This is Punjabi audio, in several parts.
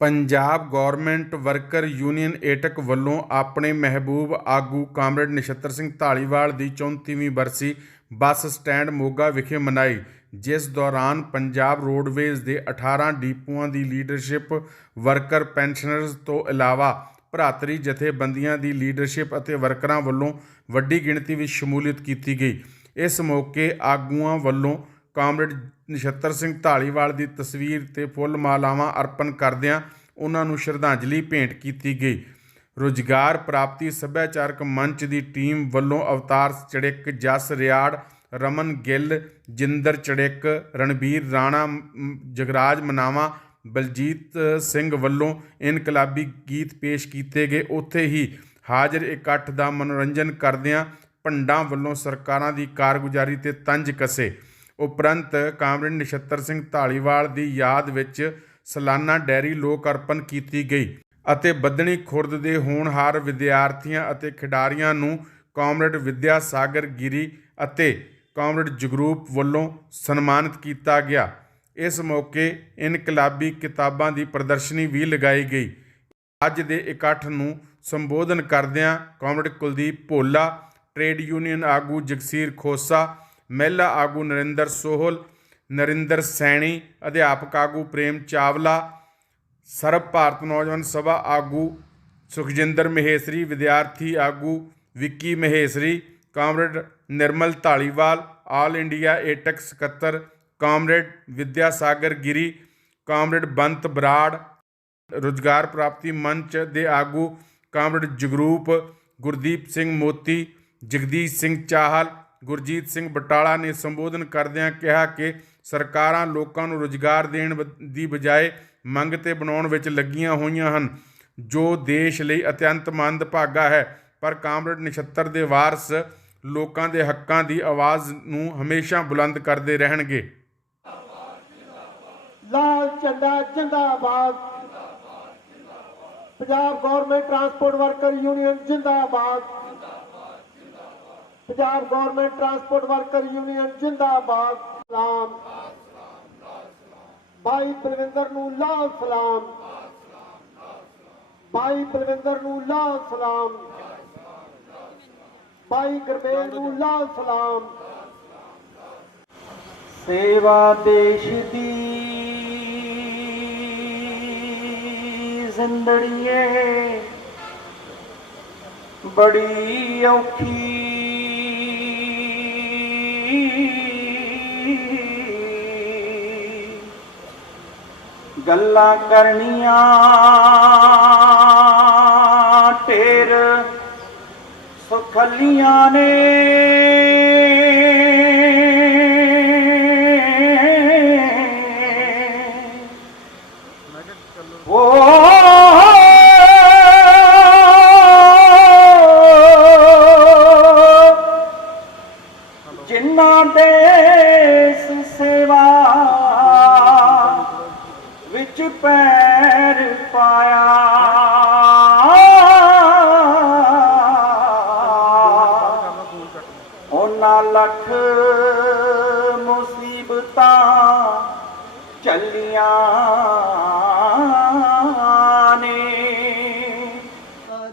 Punjab government worker union AITUC ਵੱਲੋਂ ਆਪਣੇ ਮਹਿਬੂਬ ਆਗੂ ਕਾਮਰੇਡ ਨਛੱਤਰ ਸਿੰਘ ਧਾਲੀਵਾਲ ਦੀ 34ਵੀਂ ਬਰਸੀ ਬੱਸ ਸਟੈਂਡ ਮੋਗਾ ਵਿਖੇ ਮਨਾਈ, ਜਿਸ ਦੌਰਾਨ ਪੰਜਾਬ ਰੋਡਵੇਜ਼ ਦੇ 18 ਡਿਪੂਆਂ ਦੀ ਲੀਡਰਸ਼ਿਪ, ਵਰਕਰ ਪੈਨਸ਼ਨਰਜ਼ ਤੋਂ ਇਲਾਵਾ ਭਰਾਤਰੀ ਜਥੇਬੰਦੀਆਂ ਦੀ ਲੀਡਰਸ਼ਿਪ ਅਤੇ ਵਰਕਰਾਂ ਵੱਲੋਂ ਵੱਡੀ ਗਿਣਤੀ ਵਿੱਚ ਸ਼ਮੂਲੀਅਤ ਕੀਤੀ ਗਈ। ਇਸ ਮੌਕੇ ਆਗੂਆਂ ਵੱਲੋਂ ਕਾਮਰੇਡ ਨਛੱਤਰ ਸਿੰਘ ਧਾਲੀਵਾਲ ਦੀ ਤਸਵੀਰ ਤੇ ਫੁੱਲ ਮਾਲਾਵਾਂ ਅਰਪਣ ਕਰਦਿਆਂ ਉਹਨਾਂ ਨੂੰ ਸ਼ਰਧਾਂਜਲੀ ਭੇਂਟ ਕੀਤੀ ਗਈ। ਰੁਜ਼ਗਾਰ ਪ੍ਰਾਪਤੀ ਸੱਭਿਆਚਾਰਕ ਮੰਚ ਦੀ ਟੀਮ ਵੱਲੋਂ ਅਵਤਾਰ ਚੜਿੱਕ, ਜਸ ਰਿਆੜ, ਰਮਨ ਗਿੱਲ, ਜਿੰਦਰ ਚੜਿੱਕ, ਰਣਬੀਰ ਰਾਣਾ, ਜਗਰਾਜ ਮਨਾਵਾ, ਬਲਜੀਤ ਸਿੰਘ ਵੱਲੋਂ ਇਨਕਲਾਬੀ ਗੀਤ ਪੇਸ਼ ਕੀਤੇ ਗਏ। ਉੱਥੇ ਹੀ ਹਾਜ਼ਰ ਇਕੱਠ ਦਾ ਮਨੋਰੰਜਨ ਕਰਦਿਆਂ ਭੰਡਾਂ ਵੱਲੋਂ ਸਰਕਾਰਾਂ ਦੀ ਕਾਰਗੁਜ਼ਾਰੀ ਤੇ ਤੰਜ ਕੱਸੇ। ਉਪਰੰਤ ਕਾਮਰੇਡ ਨਛੱਤਰ ਸਿੰਘ ਧਾਲੀਵਾਲ ਦੀ ਯਾਦ ਵਿੱਚ ਸਾਲਾਨਾ ਡੈਰੀ ਲੋਕ ਅਰਪਣ ਕੀਤੀ ਗਈ ਅਤੇ ਬੱਧਨੀ ਖੁਰਦ ਦੇ ਹੋਣਹਾਰ ਵਿਦਿਆਰਥੀਆਂ ਅਤੇ ਖਿਡਾਰੀਆਂ ਨੂੰ ਕਾਮਰੇਡ ਵਿਦਿਆ ਸਾਗਰ ਗਿਰੀ ਅਤੇ ਕਾਮਰੇਡ ਜਗਰੂਪ ਵੱਲੋਂ ਸਨਮਾਨਿਤ ਕੀਤਾ ਗਿਆ। ਇਸ ਮੌਕੇ ਇਨਕਲਾਬੀ ਕਿਤਾਬਾਂ ਦੀ ਪ੍ਰਦਰਸ਼ਨੀ ਵੀ ਲਗਾਈ ਗਈ। ਅੱਜ ਦੇ ਇਕੱਠ ਨੂੰ ਸੰਬੋਧਨ ਕਰਦਿਆਂ ਕਾਮਰੇਡ ਕੁਲਦੀਪ ਭੋਲਾ, ਟ੍ਰੇਡ ਯੂਨੀਅਨ ਆਗੂ ਜਗਸੀਰ ਖੋਸਾ, ਮਹਿਲਾ ਆਗੂ ਨਰਿੰਦਰ ਸੋਹਲ, ਨਰਿੰਦਰ ਸੈਣੀ, ਅਧਿਆਪਕ ਆਗੂ ਪ੍ਰੇਮ ਚਾਵਲਾ, ਸਰਬ ਭਾਰਤ ਨੌਜਵਾਨ ਸਭਾ ਆਗੂ ਸੁਖਜਿੰਦਰ ਮਹੇਸਰੀ, ਵਿਦਿਆਰਥੀ ਆਗੂ ਵਿੱਕੀ ਮਹੇਸਰੀ, ਕਾਮਰੇਡ ਨਿਰਮਲ ਧਾਲੀਵਾਲ, ਆਲ ਇੰਡੀਆ ਏਟਕ ਸਕੱਤਰ ਕਾਮਰੇਡ ਵਿਦਿਆ ਸਾਗਰ ਗਿਰੀ, ਕਾਮਰੇਡ ਬੰਤ ਬਰਾੜ, ਰੁਜ਼ਗਾਰ ਪ੍ਰਾਪਤੀ ਮੰਚ ਦੇ ਆਗੂ ਕਾਮਰੇਡ ਜਗਰੂਪ, ਗੁਰਦੀਪ ਸਿੰਘ ਮੋਤੀ, ਜਗਦੀਸ਼ ਸਿੰਘ ਚਾਹਲ, ਗੁਰਜੀਤ ਸਿੰਘ ਬਟਾਲਾ ਨੇ ਸੰਬੋਧਨ ਕਰਦਿਆਂ ਕਿਹਾ ਕਿ ਸਰਕਾਰਾਂ ਲੋਕਾਂ ਨੂੰ ਰੁਜ਼ਗਾਰ ਦੇਣ ਦੀ ਬਜਾਏ ਮੰਗ 'ਤੇ ਬਣਾਉਣ ਵਿੱਚ ਲੱਗੀਆਂ ਹੋਈਆਂ ਹਨ, ਜੋ ਦੇਸ਼ ਲਈ ਅਤਿਅੰਤ ਮੰਦਭਾਗਾ ਹੈ। ਪਰ ਕਾਮਰੇਡ ਨਛੱਤਰ ਦੇ ਵਾਰਸ ਲੋਕਾਂ ਦੇ ਹੱਕਾਂ ਦੀ ਆਵਾਜ਼ ਨੂੰ ਹਮੇਸ਼ਾ ਬੁਲੰਦ ਕਰਦੇ ਰਹਿਣਗੇ। ਲਾਲ ਝੰਡਾ ਜਿੰਦਾਬਾਦ, Punjab government transport worker union ਜਿੰਦਾਬਾਦ, Punjab government transport worker union ਜਿੰਦਾਬਾਦ। ਸਲਾਮ ਭਾਈ ਬਲਵਿੰਦਰ ਨੂੰ ਲਾਲ ਸਲਾਮ, ਭਾਈ ਬਲਵਿੰਦਰ ਨੂੰ ਲਾਲ ਸਲਾਮ, ਭਾਈ ਗੁਰਮੇਲ ਨੂੰ ਲਾਲ ਸਲਾਮ। ਸੇਵਾ ਦੇਸ਼ ਦੀ ਜ਼ਿੰਦੜੀਏ ਬੜੀ ਔਖੀ, ਗੱਲਾਂ ਕਰਨੀਆਂ ਢੇਰ ਸੁਖਲੀਆਂ ਨੇ, ਜਿਨ੍ਹਾਂ ਦੇਸ ਸੇਵਾ ਵਿੱਚ ਪੈਰ ਪਾਇਆ, ਉਹਨਾਂ ਲੱਖ ਮੁਸੀਬਤਾਂ ਚੱਲੀਆਂ ਨੇ।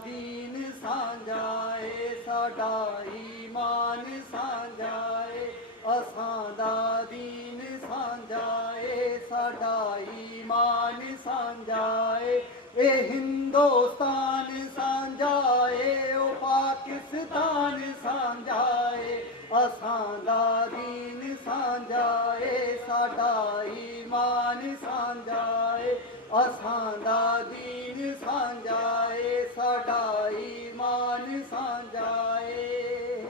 ਦੀਨ ਸਾਂਝਾ ਏ ਸਾਡਾ ਈਮਾਨ ਸਾਂਝਾ ਏ, ਅਸਾਂ ਦਾ ਦੀਨ ਸਾਂਝਾ ਏ ਸਾਡਾ ਈਮਾਨ ਸਾਂਝਾ ਏ, ਇਹ ਹਿੰਦੁਸਤਾਨ ਸਾਂਝਾ ਏ ਉਹ ਪਾਕਿਸਤਾਨ ਸਾਂਝਾ ਏ, ਅਸਾਂ ਦਾ ਦੀਨ ਸਾਂਝਾ ਏ ਸਾਡਾ ਈਮਾਨ ਸਾਂਝਾ ਏ, ਅਸਾਂ ਦਾ ਦੀਨ ਸਾਂਝਾ ਏ ਸਾਡਾ ਈਮਾਨ ਸਾਂਝਾ ਏ।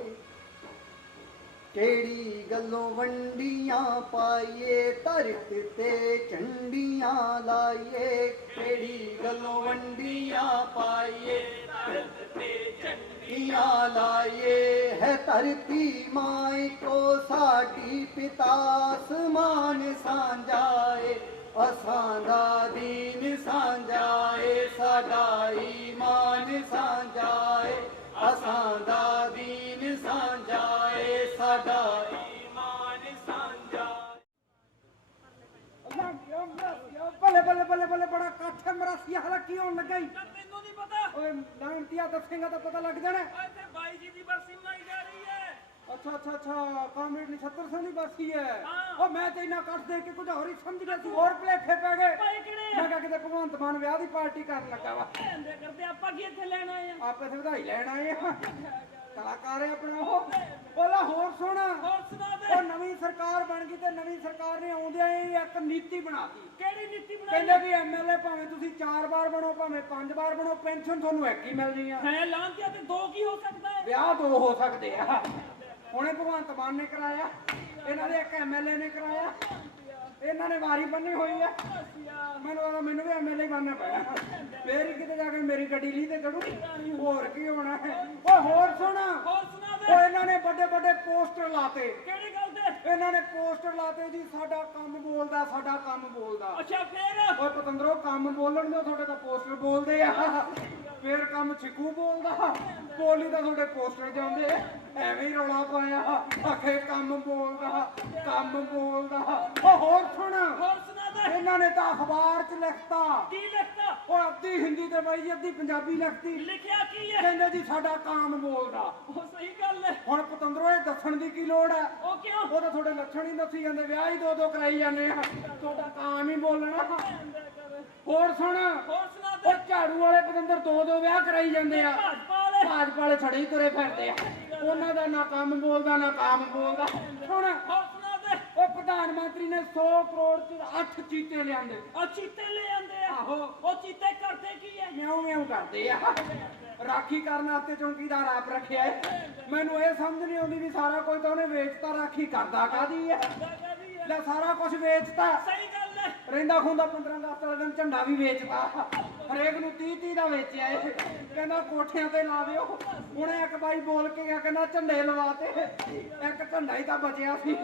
ਕਿਹੜੀ ਗੱਲੋਂ ਵੰਡੀਆਂ ਪਾਈਏ, ਧਰਤ ਤੇ ਝੰਡੀਆਂ ਲਾਈਏ, ਕਿਹੜੀ ਗੱਲੋਂ ਵੰਡੀਆਂ ਪਾਈਏ, ਧਰਤ ਤੇ ਝੰਡੀਆਂ ਲਾਈਏ, ਹੈ ਧਰਤੀ ਮਾਂ ਇੱਕੋ ਸਾਡੀ, ਪਿਤਾ ਅਸਮਾਨ ਸਾਂਝਾ ਏ, ਅਸਾਂ ਦਾ ਦੀਨ ਸਾਂਝਾ ਏ ਸਾਡਾ ਈਮਾਨ ਸਾਂਝਾ ਏ, ਅਸਾਂ ਦਾ ਦੀਨ ਸਾਂਝਾ ਏ ਸਾਡਾ ਈਮਾਨ ਸਾਂਝਾ। ਬੱਲੇ ਬੱਲੇ ਬੱਲੇ ਬੱਲੇ ਬੜਾ ਇਕੱਠ ਹੈ ਮਰਾਸੀ ਹਾਲਾ ਕੀ ਹੋਣ ਲੱਗਾ ਈ ਤੈਨੂੰ ਨਹੀਂ ਪਤਾ ਓਏ ਲਾਂਟੀਆ ਦੱਸੇਗਾ ਤਾਂ ਪਤਾ ਲੱਗ ਜਾਣਾ ਇੱਥੇ ਬਾਈ ਜੀ ਦੀ ਬਰਸੀ ਮਨਾਈ ਜਾ ਰਹੀ ਹੈ ਅੱਛਾ ਕਾਮਰੇਡ ਨਛੱਤਰ ਸਿੰਘ ਦੀ ਬਰਸੀ ਹੈ ਹਾਂ। ਉਹ ਮੈਂ ਤੇ ਇੰਨਾ ਇਕੱਠ ਦੇਖ ਕੇ ਕੁਝ ਹੋਰ ਹੀ ਸਮਝ ਗਿਆ ਸੀ ਹੋਰ ਭਲੇਖੇ ਪੈ ਗਏ ਭਾਈ ਕਿਹੜੇ ਮੈਂ ਕਿਹਾ ਕਿਤੇ ਭਗਵੰਤ ਮਾਨ ਵਿਆਹ ਦੀ ਪਾਰਟੀ ਕਰਨ ਲੱਗਾ ਵਾ ਕਹਿੰਦੇ ਕਰਦੇ ਆਪਾਂ ਕੀ ਇੱਥੇ ਲੈਣ ਆਏ ਆ ਆਪੇ ਇੱਥੇ ਵਧਾਈ ਲੈਣ ਆਏ ਆ ਕਲਾਕਾਰ ਹੈ ਆਪਣਾ ਉਹ ਬੋਲਾ ਹੋਰ ਸੁਣ ਹੋਰ ਸੁਣਾ ਦੇ ਉਹ ਨਵੀਂ ਸਰਕਾਰ ਬਣ ਗਈ ਤੇ ਨਵੀਂ ਸਰਕਾਰ ਨੇ ਆਉਂਦਿਆਂ ਹੀ ਇੱਕ ਨੀਤੀ ਬਣਾਤੀ ਕਿਹੜੀ ਨੀਤੀ ਬਣਾਈ ਕਹਿੰਦੇ ਵੀ ਐਮਐਲਏ ਭਾਵੇਂ ਤੁਸੀਂ 4 ਵਾਰ ਬਣੋ ਭਾਵੇਂ 5 ਵਾਰ ਬਣੋ ਪੈਨਸ਼ਨ ਤੁਹਾਨੂੰ ਇੱਕ ਹੀ ਮਿਲਣੀ ਆ ਹੈ ਲਾਂਤੀਆ ਤੇ ਦੋ ਕੀ ਹੋ ਸਕਦਾ ਹੈ ਵਿਆਹ ਦੋ ਹੋ ਸਕਦੇ ਆ ਹੁਣੇ ਭਗਵੰਤ ਮਾਨ ਨੇ ਕਰਾਇਆ ਇਹਨਾਂ ਦੇ ਇੱਕ ਐਮਐਲਏ ਨੇ ਕਰਾਇਆ ਇਹਨਾਂ ਨੇ ਵਾਰੀ ਬੰਨੀ ਹੋਈ ਆ ਮੈਨੂੰ ਵੀ ਐਮਐਲਏ ਬਣਨਾ ਪੈਣਾ ਫੇਰ ਹੀ ਕਿਤੇ ਜਾ ਕੇ ਮੇਰੀ ਗੱਡੀ ਲਈ ਤੇ ਚੜੂ ਹੋਰ ਕੀ ਹੋਣਾ ਹੈ ਓਏ ਹੋਰ ਸੁਣ ਹੋਰ ਸੁਣਾ ਦੇ ਉਹ ਇਹਨਾਂ ਨੇ ਵੱਡੇ ਵੱਡੇ ਪੋਸਟਰ ਲਾਤੇ ਕਿਹੜੀ ਗੱਲ ਤੇ ਇਹਨਾਂ ਨੇ ਪੋਸਟਰ ਲਾਤੇ ਜੀ ਸਾਡਾ ਕੰਮ ਬੋਲਦਾ ਅੱਛਾ ਫੇਰ ਓਏ ਪਤੰਦਰੋ ਕੰਮ ਬੋਲਣ ਦੇ ਤੁਹਾਡੇ ਤਾਂ ਪੋਸਟਰ ਬੋਲਦੇ ਆ ਫੇਰ ਕੰਮ ਚਿੱਕੂ ਬੋਲਦਾ ਬੋਲੀ ਤਾਂ ਤੁਹਾਡੇ ਪੋਸਟਰ ਜਾਂਦੇ ਐਵੇਂ ਹੀ ਰੌਲਾ ਪਾਇਆ ਆਖੇ ਕੰਮ ਬੋਲਦਾ ਓ ਹੋਰ ਸੁਣ ਹੋਰ ਸੁਣਾ ਦੇ ਇਹਨਾਂ ਨੇ ਤਾਂ ਅਖਬਾਰ 'ਚ ਲਿਖਤਾ ਕੀ ਲਿਖਤਾ ਉਹ ਅੱਧੀ ਹਿੰਦੀ ਤੇ ਬਾਈ ਜੀ ਅੱਧੀ ਪੰਜਾਬੀ ਲਿਖਤੀ ਲਿਖਿਆ ਕੀ ਹੈ ਕਹਿੰਦੇ ਜੀ ਸਾਡਾ ਕੰਮ ਬੋਲਦਾ ਉਹ ਸਹੀ ਗੱਲ ਹੈ ਹੁਣ ਪਤੰਦਰੋ ਇਹ ਦੱਸਣ ਦੀ ਕੀ ਲੋੜ ਹੈ ਉਹ ਕਿਉਂ ਉਹ ਤਾਂ ਤੁਹਾਡੇ ਲੱਛਣ ਹੀ ਦੱਸੀ ਜਾਂਦੇ ਵਿਆਹ ਹੀ ਦੋ ਕਰਾਈ ਜਾਂਦੇ ਆ ਤੁਹਾਡਾ ਕੰਮ ਹੀ ਬੋਲਣਾ ਹੋਰ ਸੁਣ ਹੋਰ ਸੁਣਾ ਦੇ ਉਹ ਝਾੜੂ ਵਾਲੇ ਪਤੰਦਰ ਦੋ ਵਿਆਹ ਕਰਾਈ ਜਾਂਦੇ ਆ ਭਾਜਪਾ ਵਾਲੇ ਭਾਜਪਾ ਵਾਲੇ ਛੜੇ ਹੀ ਤੁਰੇ ਫਿਰਦੇ ਆ ਉਹਨਾਂ ਦਾ ਨਾ ਕੰਮ ਬੋਲਦਾ ਨਾ ਕੰਮ ਬੋਲਦਾ ਹੁਣ ਹੋਰ ਸੁਣਾ ਦੇ ਉਹ ਪ੍ਰਧਾਨ ਮੰਤਰੀ ਨੇ 100 ਕਰੋੜ ਚ 8 ਚੀਤੇ ਲਿਆਂਦੇ ਉਹ ਚੀਤੇ ਲੈ ਆਂਦੇ ਆ ਆਹੋ ਉਹ ਚੀਤੇ ਕਰਦੇ ਕੀ ਹੈ ਮਿਆਉਂ ਕਰਦੇ ਆ ਰਾਖੀ ਕਰਨ ਵਾਸਤੇ ਚੌਂਕੀਦਾਰ ਆਪ ਰੱਖਿਆ ਏ ਮੈਨੂੰ ਇਹ ਸਮਝ ਨਹੀਂ ਆਉਂਦੀ ਵੀ ਸਾਰਾ ਕੁਝ ਤਾਂ ਉਹਨੇ ਵੇਚਤਾ ਰਾਖੀ ਕਰਦਾ ਕਾਦੀ ਹੈ ਲੈ ਸਾਰਾ ਕੁਝ ਵੇਚਤਾ ਸਹੀ ਗੱਲ ਹੈ ਰਹਿੰਦਾ ਖੁੰਦਾ 15 ਅਗਸਤ ਵਾਲੇ ਦਿਨ ਝੰਡਾ ਵੀ ਵੇਚਦਾ ਹਰੇਕ ਨੂੰ 30 ਦਾ ਵੇਚਿਆ ਏ ਕਹਿੰਦਾ ਕੋਠਿਆਂ ਤੇ ਲਾ ਦਿਓ ਹੁਣ ਇੱਕ ਬਾਈ ਬੋਲ ਕੇ ਗਿਆ ਕਹਿੰਦਾ ਝੰਡੇ ਲਵਾਤੇ ਇੱਕ ਝੰਡਾ ਹੀ ਤਾਂ ਬਚਿਆ ਸੀ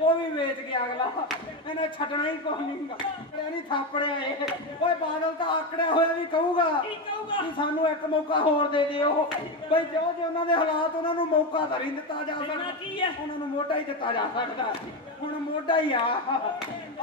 ਉਹ ਵੀ ਵੇਚ ਗਿਆ ਅਗਲਾ ਇਹਨੇ ਛੱਡਣਾ ਹੀ ਕੁਝ ਨਹੀਂਗਾ ਨਹੀਂ ਥਾਪੜਿਆ ਏ ਓਏ ਬਾਦਲ ਤਾਂ ਆਕੜਿਆ ਹੋਇਆ ਵੀ ਕਹੂਗਾ ਕੀ ਕਹੂਗਾ ਕਿ ਸਾਨੂੰ ਇੱਕ ਮੌਕਾ ਹੋਰ ਦੇ ਦਿਓ ਬਈ ਜੋ ਉਹਨਾਂ ਦੇ ਹਾਲਾਤ ਉਹਨਾਂ ਨੂੰ ਮੌਕਾ ਤਾਂ ਨਹੀਂ ਦਿੱਤਾ ਜਾ ਸਕਦਾ ਕੀ ਹੈ ਉਹਨਾਂ ਨੂੰ ਮੋਢਾ ਹੀ ਦਿੱਤਾ ਜਾ ਸਕਦਾ ਹੁਣ ਮੋਢਾ ਹੀ ਆ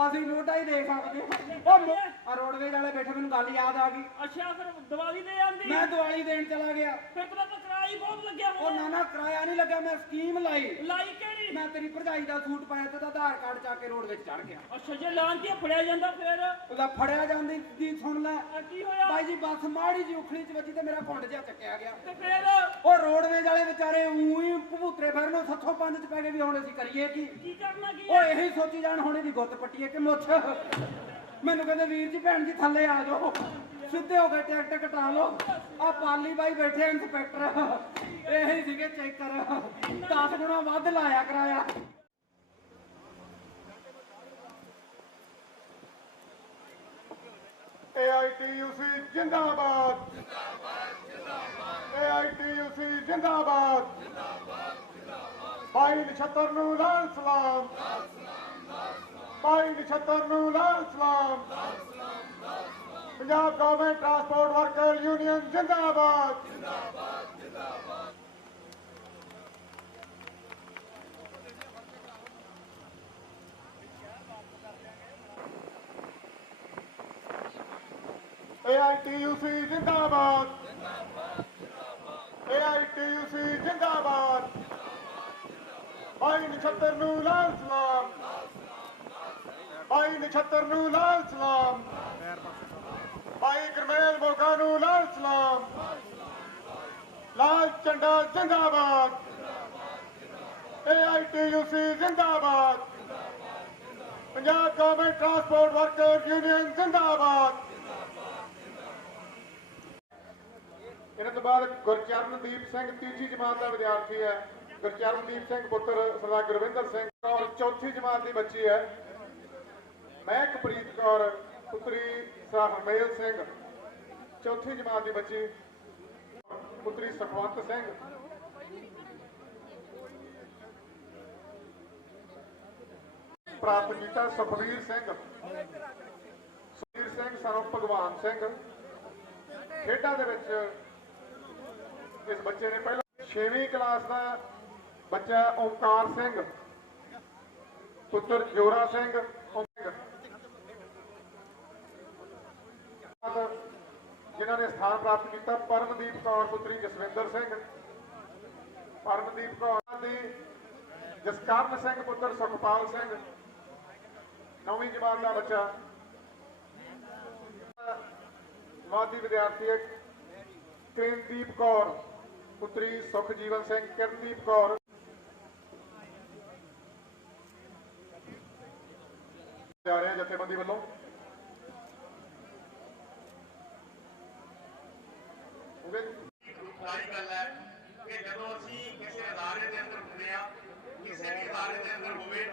ਅਸੀਂ ਮੋਢਾ ਹੀ ਦੇ ਸਕਦੇ ਉਹ ਰੋਡਵੇਜ ਵਾਲੇ ਬੈਠੇ ਮੈਨੂੰ ਗੱਲ ਯਾਦ ਆ ਗਈ ਅੱਛਾ ਫਿਰ ਦੀਵਾਲੀ ਦੇ ਆਂਦੀ ਮੈਂ ਦੀਵਾਲੀ ਦੇਣ ਚਲਾ ਗਿਆ ਫਿਰ ਤਾਂ ਕਿਰਾਇਆ ਬਹੁਤ ਲੱਗਿਆ ਉਹ ਨਾ ਕਿਰਾਇਆ ਨਹੀਂ ਲੱਗਾ ਮੈਂ ਸਕੀਮ ਲਾਈ ਕਿਹੜੀ ਮੈਂ ਤੇਰੀ ਭਰਜਾਈ ਦਾ ਸੂਟ ਪਾਇਆ ਤੇ ਉਹਦਾ ਆਧਾਰ ਕਾਰਡ ਚਾ ਕੇ ਰੋਡ ਵਿੱਚ ਚੜ ਗਿਆ ਅੱਛਾ ਜੇ ਲਾਂਤੀਆ ਫੜਿਆ ਜਾਂਦਾ ਫਿਰ ਉਹਦਾ ਫੜਿਆ ਜਾਂਦੀ ਦੀ ਸੁਣ ਲੈ ਕੀ ਹੋਇਆ ਬਾਈ ਜੀ ਬੱਸ ਮਾੜੀ ਜੀ ਉਖਲੀ ਚ ਵੱਜੀ ਤੇ ਮੇਰਾ ਕੁੰਡ ਜਿਹਾ ਚੱਕਿਆ ਗਿਆ ਤੇ ਫਿਰ ਉਹ ਰੋਡਵੇਜ ਵਾਲੇ ਵਿਚਾਰੇ ਉਹੀ ਭਬੂਤਰੇ ਫਿਰਨ ਸੱਥੋਂ ਪੰਜ ਚ ਪੈ ਗਏ ਵੀ ਹੁਣ ਅਸੀਂ ਕਰੀਏ ਕੀ ਕਰਨਾ ਕੀ ਉਹ ਇਹੀ ਸੋਚੀ ਜਾਣ ਹੁਣ ਇਹਦੀ ਗੁੱਤ ਪੱਟੀਏ ਕਿ ਮੁੱਛ ਮੈਨੂੰ ਕਹਿੰਦੇ ਵੀਰ ਜੀ ਭੈਣ ਜੀ ਥੱਲੇ ਆ ਜਾਓ ਸਿੱਧੇ ਹੋ ਕੇ ਟਿਕਟ ਕਟਾ ਲਓ ਆ ਪਾਲੀ ਬਾਈ ਬੈਠੇ ਇੰਸਪੈਕਟਰ ਇਹੀ ਸੀਗੇ ਚੈੱਕਰ 10 ਗੁਣਾ ਵੱਧ ਲਾਇਆ ਕਰਾਇਆ AITUC ਜਿੰਦਾਬਾਦ AITUC ਜਿੰਦਾਬਾਦ ਭਾਈ ਨਛੱਤਰ ਨੂੰ ਲਾਲ ਸਲਾਮ ਭਾਈ ਨਛੱਤਰ ਨੂੰ ਲਾਲ ਸਲਾਮ Punjab government transport worker union ਜਿੰਦਾਬਾਦ AITUC ਜਿੰਦਾਬਾਦ AITUC ਜਿੰਦਾਬਾਦ ਭਾਈ ਨਛੱਤਰ ਨੂੰ ਲਾਲ ਸਲਾਮ ਭਾਈ ਨਛੱਤਰ ਨੂੰ ਲਾਲ ਸਲਾਮ ਭਾਈ ਗੁਰਮੇਲ ਮੋਗਾ ਨੂੰ ਲਾਲ ਸਲਾਮ ਲਾਲ ਝੰਡਾ ਜਿੰਦਾਬਾਦ AITUC ਜਿੰਦਾਬਾਦ Punjab government transport worker union ਜਿੰਦਾਬਾਦ ਇਹਨਾਂ ਤੋਂ ਬਾਅਦ ਗੁਰਚਰਨਦੀਪ ਸਿੰਘ ਤੀਜੀ ਜਮਾਤ ਦਾ ਵਿਦਿਆਰਥੀ ਹੈ ਗੁਰਚਰਨਦੀਪ ਸਿੰਘ ਪੁੱਤਰ ਸਰਦਾਰ ਗੁਰਵਿੰਦਰ ਸਿੰਘ ਔਰ ਚੌਥੀ ਜਮਾਤ ਦੀ ਬੱਚੀ ਹੈ ਮਹਿਕਪ੍ਰੀਤ ਕੌਰ ਪੁੱਤਰੀ ਸਰਦਾਰ ਹਰਮੇਲ ਸਿੰਘ ਚੌਥੀ ਜਮਾਤ ਦੀ ਬੱਚੀ ਪੁੱਤਰੀ ਸੁਖਵੰਤ ਸਿੰਘ ਪ੍ਰਾਪਤ ਕੀਤਾ ਸੁਖਵੀਰ ਸਿੰਘ ਸਾਨੂੰ ਭਗਵਾਨ ਸਿੰਘ ਖੇਡਾਂ ਦੇ ਵਿੱਚ ਇਸ ਬੱਚੇ ਨੇ ਪਹਿਲਾਂ 6ਵੀਂ ਕਲਾਸ ਦਾ ਬੱਚਾ ਓਮਕਾਰ ਸਿੰਘ ਪੁੱਤਰ ਜੋਰਾ ਸਿੰਘ ਜਮਾਤ ਜਿਨ੍ਹਾਂ ਨੇ ਸਥਾਨ ਪ੍ਰਾਪਤ ਕੀਤਾ, ਪਰਮਦੀਪ ਕੌਰ ਪੁੱਤਰੀ ਜਸਵਿੰਦਰ ਸਿੰਘ, ਪਰਮਦੀਪ ਕੌਰ ਦੀ ਜਸਕਰਨ ਸਿੰਘ ਪੁੱਤਰ ਸੁਖਪਾਲ ਸਿੰਘ, 9ਵੀਂ ਜਮਾਤ ਦਾ ਬੱਚਾ। ਜਮਾਤੀ ਵਿਦਿਆਰਥੀ ਹੈ ਕਿਰਨਦੀਪ ਕੌਰ ਪੁੱਤਰੀ ਸੁਖਜੀਵਨ ਸਿੰਘ, ਕਿਰਨਦੀਪ ਕੌਰ। ਜਾ ਰਹੇ ਜਥੇਬੰਦੀ ਵੱਲੋਂ ਸਾਰੀ ਗੱਲ ਹੈ ਕਿ ਜਦੋਂ ਅਸੀਂ ਕਿਸੇ ਅਦਾਰੇ ਦੇ ਅੰਦਰ ਹੁੰਦੇ ਆ, ਕਿਸੇ ਵੀ ਅਦਾਰੇ ਦੇ ਅੰਦਰ ਹੋਵੇ,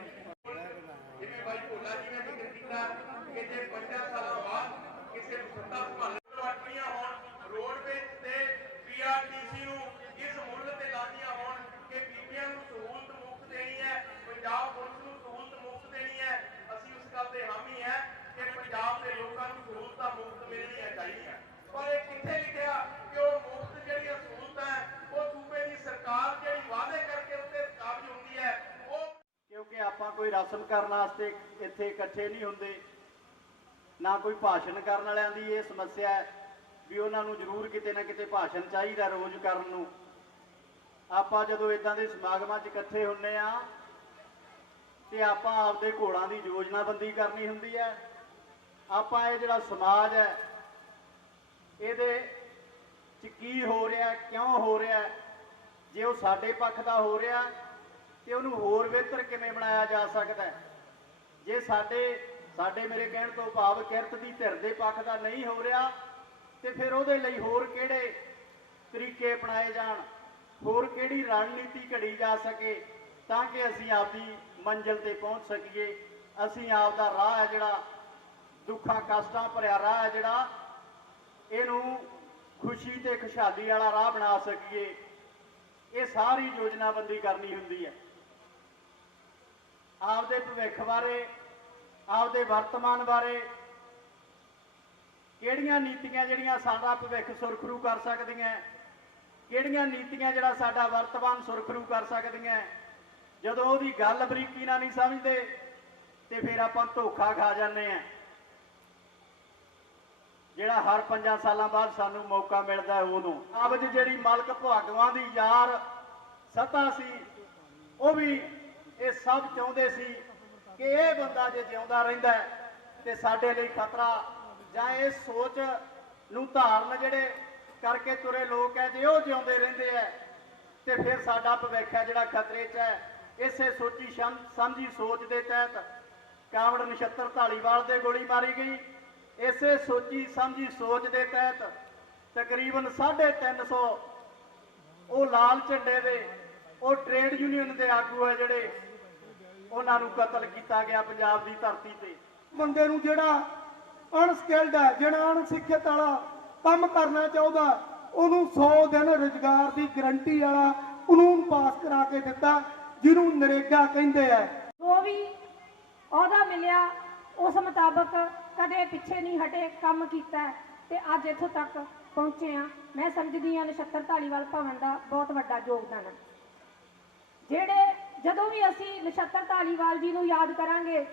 ਜਿਵੇਂ ਬਾਈ ਭੋਲਾ ਜੀ ਨੇ ਜ਼ਿਕਰ ਕੀਤਾ ਕਿ ਜੇ 50 ਸਾਲਾਂ ਬਾਅਦ ਕਿਸੇ ਨੂੰ ਸੱਤਾ ਸੰਭਾਲਣ ਵਾਟੀਆਂ ਹੋਣ, ਰੋਡਵੇਜ਼ ਤੇ ਪੀਆਰਟੀਸੀ ਨੂੰ ਇਸ ਮੁੱਲ ਤੇ ਲਾਦੀਆਂ ਹੋਣ ਕਿ ਬੀਬੀਆਂ ਨੂੰ ਸਹੂਲਤ ਮੁਫਤ ਦੇਣੀ ਹੈ, ਪੰਜਾਬ ਪੁਲਿਸ ਨੂੰ ਸਹੂਲਤ ਮੁਫਤ ਦੇਣੀ ਹੈ, ਅਸੀਂ ਉਸ ਗੱਲ ਦੇ ਹਾਮੀ ਹੈ ਕਿ ਪੰਜਾਬ ਦੇ ਲੋਕਾਂ ਨੂੰ ਸਹੂਲਤਾਂ ਮੁਫਤ ਮਿਲਣੀਆਂ ਚਾਹੀਦੀਆਂ। ਪਰ ਇਹ ਕਿੱਥੇ ਲਿਖਿਆ ਕਿ ਉਹ ਮੁਫਤ ਜਿਹੜੀਆਂ ਸਹੂਲਤਾਂ ਹੈ ਉਹ ਸੂਬੇ ਦੀ ਸਰਕਾਰ ਜਿਹੜੀ ਵਾਅਦੇ ਕਰਕੇ ਉੱਤੇ ਕਾਬਜ਼ ਹੁੰਦੀ ਹੈ ਉਹ। ਕਿਉਂਕਿ ਆਪਾਂ ਕੋਈ ਰਸਮ ਕਰਨ ਵਾਸਤੇ ਇੱਥੇ ਇਕੱਠੇ ਨਹੀਂ ਹੁੰਦੇ, ਨਾ ਕੋਈ ਭਾਸ਼ਣ ਕਰਨ ਵਾਲਿਆਂ ਦੀ ਇਹ ਸਮੱਸਿਆ ਹੈ ਵੀ ਉਹਨਾਂ ਨੂੰ ਜ਼ਰੂਰ ਕਿਤੇ ਨਾ ਕਿਤੇ ਭਾਸ਼ਣ ਚਾਹੀਦਾ ਰੋਜ਼ ਕਰਨ ਨੂੰ। ਆਪਾਂ ਜਦੋਂ ਇਦਾਂ ਦੇ ਸਮਾਗਮਾਂ 'ਚ ਇਕੱਠੇ ਹੁੰਨੇ ਆ ਤੇ ਆਪਾਂ ਆਪਦੇ ਘੋੜਾਂ ਦੀ ਯੋਜਨਾਬੰਦੀ ਕਰਨੀ ਹੁੰਦੀ ਹੈ। ਆਪਾਂ ਇਹ ਜਿਹੜਾ ਸਮਾਜ ਹੈ ਇਹਦੇ 'ਚ ਕੀ ਹੋ ਰਿਹਾ, ਕਿਉਂ ਹੋ ਰਿਹਾ, ਜੇ ਉਹ ਸਾਡੇ ਪੱਖ ਦਾ ਹੋ ਰਿਹਾ ਤੇ ਉਹਨੂੰ ਹੋਰ ਬਿਹਤਰ ਕਿਵੇਂ ਬਣਾਇਆ ਜਾ ਸਕਦਾ ਹੈ। ਜੇ ਸਾਡੇ ਮੇਰੇ ਕਹਿਣ ਤੋਂ ਭਾਵ ਕਿਰਤ ਦੀ ਧਿਰ ਦੇ ਪੱਖ ਦਾ ਨਹੀਂ ਹੋ ਰਿਹਾ ਤੇ ਫਿਰ ਉਹਦੇ ਲਈ ਹੋਰ ਕਿਹੜੇ ਤਰੀਕੇ ਅਪਣਾਏ ਜਾਣ, ਹੋਰ ਕਿਹੜੀ ਰਣਨੀਤੀ ਘੜੀ ਜਾ ਸਕੇ ਤਾਂ ਕਿ ਅਸੀਂ ਆਪਦੀ ਮੰਜ਼ਿਲ ਤੇ ਪਹੁੰਚ ਸਕੀਏ। ਅਸੀਂ ਆਪਦਾ ਰਾਹ ਹੈ ਜਿਹੜਾ ਦੁੱਖਾਂ ਕਸ਼ਟਾਂ ਭਰਿਆ ਰਾਹ ਹੈ ਜਿਹੜਾ, ਇਹਨੂੰ ਖੁਸ਼ੀ ਤੇ ਖੁਸ਼ਹਾਲੀ ਵਾਲਾ ਰਾਹ ਬਣਾ ਸਕੀਏ। ਇਹ ਸਾਰੀ ਯੋਜਨਾਬੰਦੀ ਕਰਨੀ ਹੁੰਦੀ ਹੈ। ਆਪਦੇ ਭਵਿੱਖ ਬਾਰੇ, ਆਪਦੇ ਵਰਤਮਾਨ ਬਾਰੇ, ਕਿਹੜੀਆਂ ਨੀਤੀਆਂ ਜਿਹੜੀਆਂ ਸਾਡਾ ਭਵਿੱਖ ਸੁਰਖਰੂ ਕਰ ਸਕਦੀਆਂ, ਕਿਹੜੀਆਂ ਨੀਤੀਆਂ ਜਿਹੜਾ ਸਾਡਾ ਵਰਤਮਾਨ ਸੁਰਖਰੂ ਕਰ ਸਕਦੀਆਂ, ਜਦੋਂ ਉਹਦੀ ਗੱਲ ਬਰੀਕੀ ਨਾਲ ਨਹੀਂ ਸਮਝਦੇ ਤੇ ਫਿਰ ਆਪਾਂ ਧੋਖਾ ਖਾ ਜਾਂਦੇ ਆ। ਜਿਹੜਾ ਹਰ 5 ਸਾਲਾਂ ਬਾਅਦ ਸਾਨੂੰ ਮੌਕਾ ਮਿਲਦਾ ਹੈ ਉਦੋਂ। ਕਾਬਜ਼ ਜਿਹੜੀ ਮਲਕ ਭਾਗਵਾਂ ਦੀ ਯਾਰ ਸੱਤਾ ਸੀ, ਉਹ ਵੀ ਇਹ ਸਭ ਚਾਹੁੰਦੇ ਸੀ ਕਿ ਇਹ ਬੰਦਾ ਜੇ ਜਿਉਂਦਾ ਰਹਿੰਦਾ ਤੇ ਸਾਡੇ ਲਈ ਖਤਰਾ, ਜਾਂ ਇਹ ਸੋਚ ਨੂੰ ਧਾਰਨ ਜਿਹੜੇ ਕਰਕੇ ਤੁਰੇ ਲੋਕ ਹੈ, ਜੇ ਉਹ ਜਿਉਂਦੇ ਰਹਿੰਦੇ ਹੈ ਤੇ ਫਿਰ ਸਾਡਾ ਭਵਿੱਖ ਹੈ ਜਿਹੜਾ ਖਤਰੇ 'ਚ ਹੈ। ਇਸੇ ਸੋਚੀ ਸਮਝੀ ਸੋਚ ਦੇ ਤਹਿਤ ਕਾਮਰੇਡ ਨਛੱਤਰ ਢਾਲੀਵਾਲ ਦੇ ਗੋਲੀ ਮਾਰੀ ਗਈ। ਇਸੇ ਸੋਚੀ ਸਮਝੀ ਸੋਚ ਦੇ ਤਹਿਤ ਤਕਰੀਬਨ 350 ਉਹ ਲਾਲ ਝੰਡੇ ਦੇ, ਉਹ ਟ੍ਰੇਡ ਯੂਨੀਅਨ ਦੇ ਆਗੂ ਹੈ ਜਿਹੜੇ, ਉਹਨਾਂ ਨੂੰ ਕਤਲ ਕੀਤਾ ਗਿਆ ਪੰਜਾਬ ਦੀ ਧਰਤੀ ਤੇ। ਬੰਦੇ ਨੂੰ ਜਿਹੜਾ ਅਨਸਕਿਲਡ ਹੈ, ਜਿਹੜਾ ਅਣਸਿੱਖਿਅਤ ਵਾਲਾ ਕੰਮ ਕਰਨਾ ਚਾਹੁੰਦਾ, ਉਹਨੂੰ 100 ਦਿਨ ਰੁਜ਼ਗਾਰ ਦੀ ਗਰੰਟੀ ਵਾਲਾ ਕਾਨੂੰਨ ਪਾਸ ਕਰਾ ਕੇ ਦਿੱਤਾ ਜਿਹਨੂੰ ਨਰੇਗਾ ਕਹਿੰਦੇ ਆ। ਜੋ ਵੀ ਅਹੁਦਾ ਮਿਲਿਆ ਉਸ ਮੁਤਾਬਕ ਕਦੇ ਪਿੱਛੇ ਨਹੀਂ ਹਟੇ, ਕੰਮ ਕੀਤਾ ਤੇ ਅੱਜ ਇੱਥੋਂ ਤੱਕ ਪਹੁੰਚੇ ਆ। ਮੈਂ ਸਮਝਦੀ ਹਾਂ ਨਛੱਤਰ ਢਾਲੀਵਾਲ ਭਵਨ ਦਾ ਬਹੁਤ ਵੱਡਾ ਯੋਗਦਾਨ ਹੈ। ਜਦੋਂ ਵੀ ਅਸੀਂ ਨਛੱਤਰ ਢਾਲੀਵਾਲ ਜੀ ਨੂੰ ਯਾਦ ਕਰਾਂਗੇ,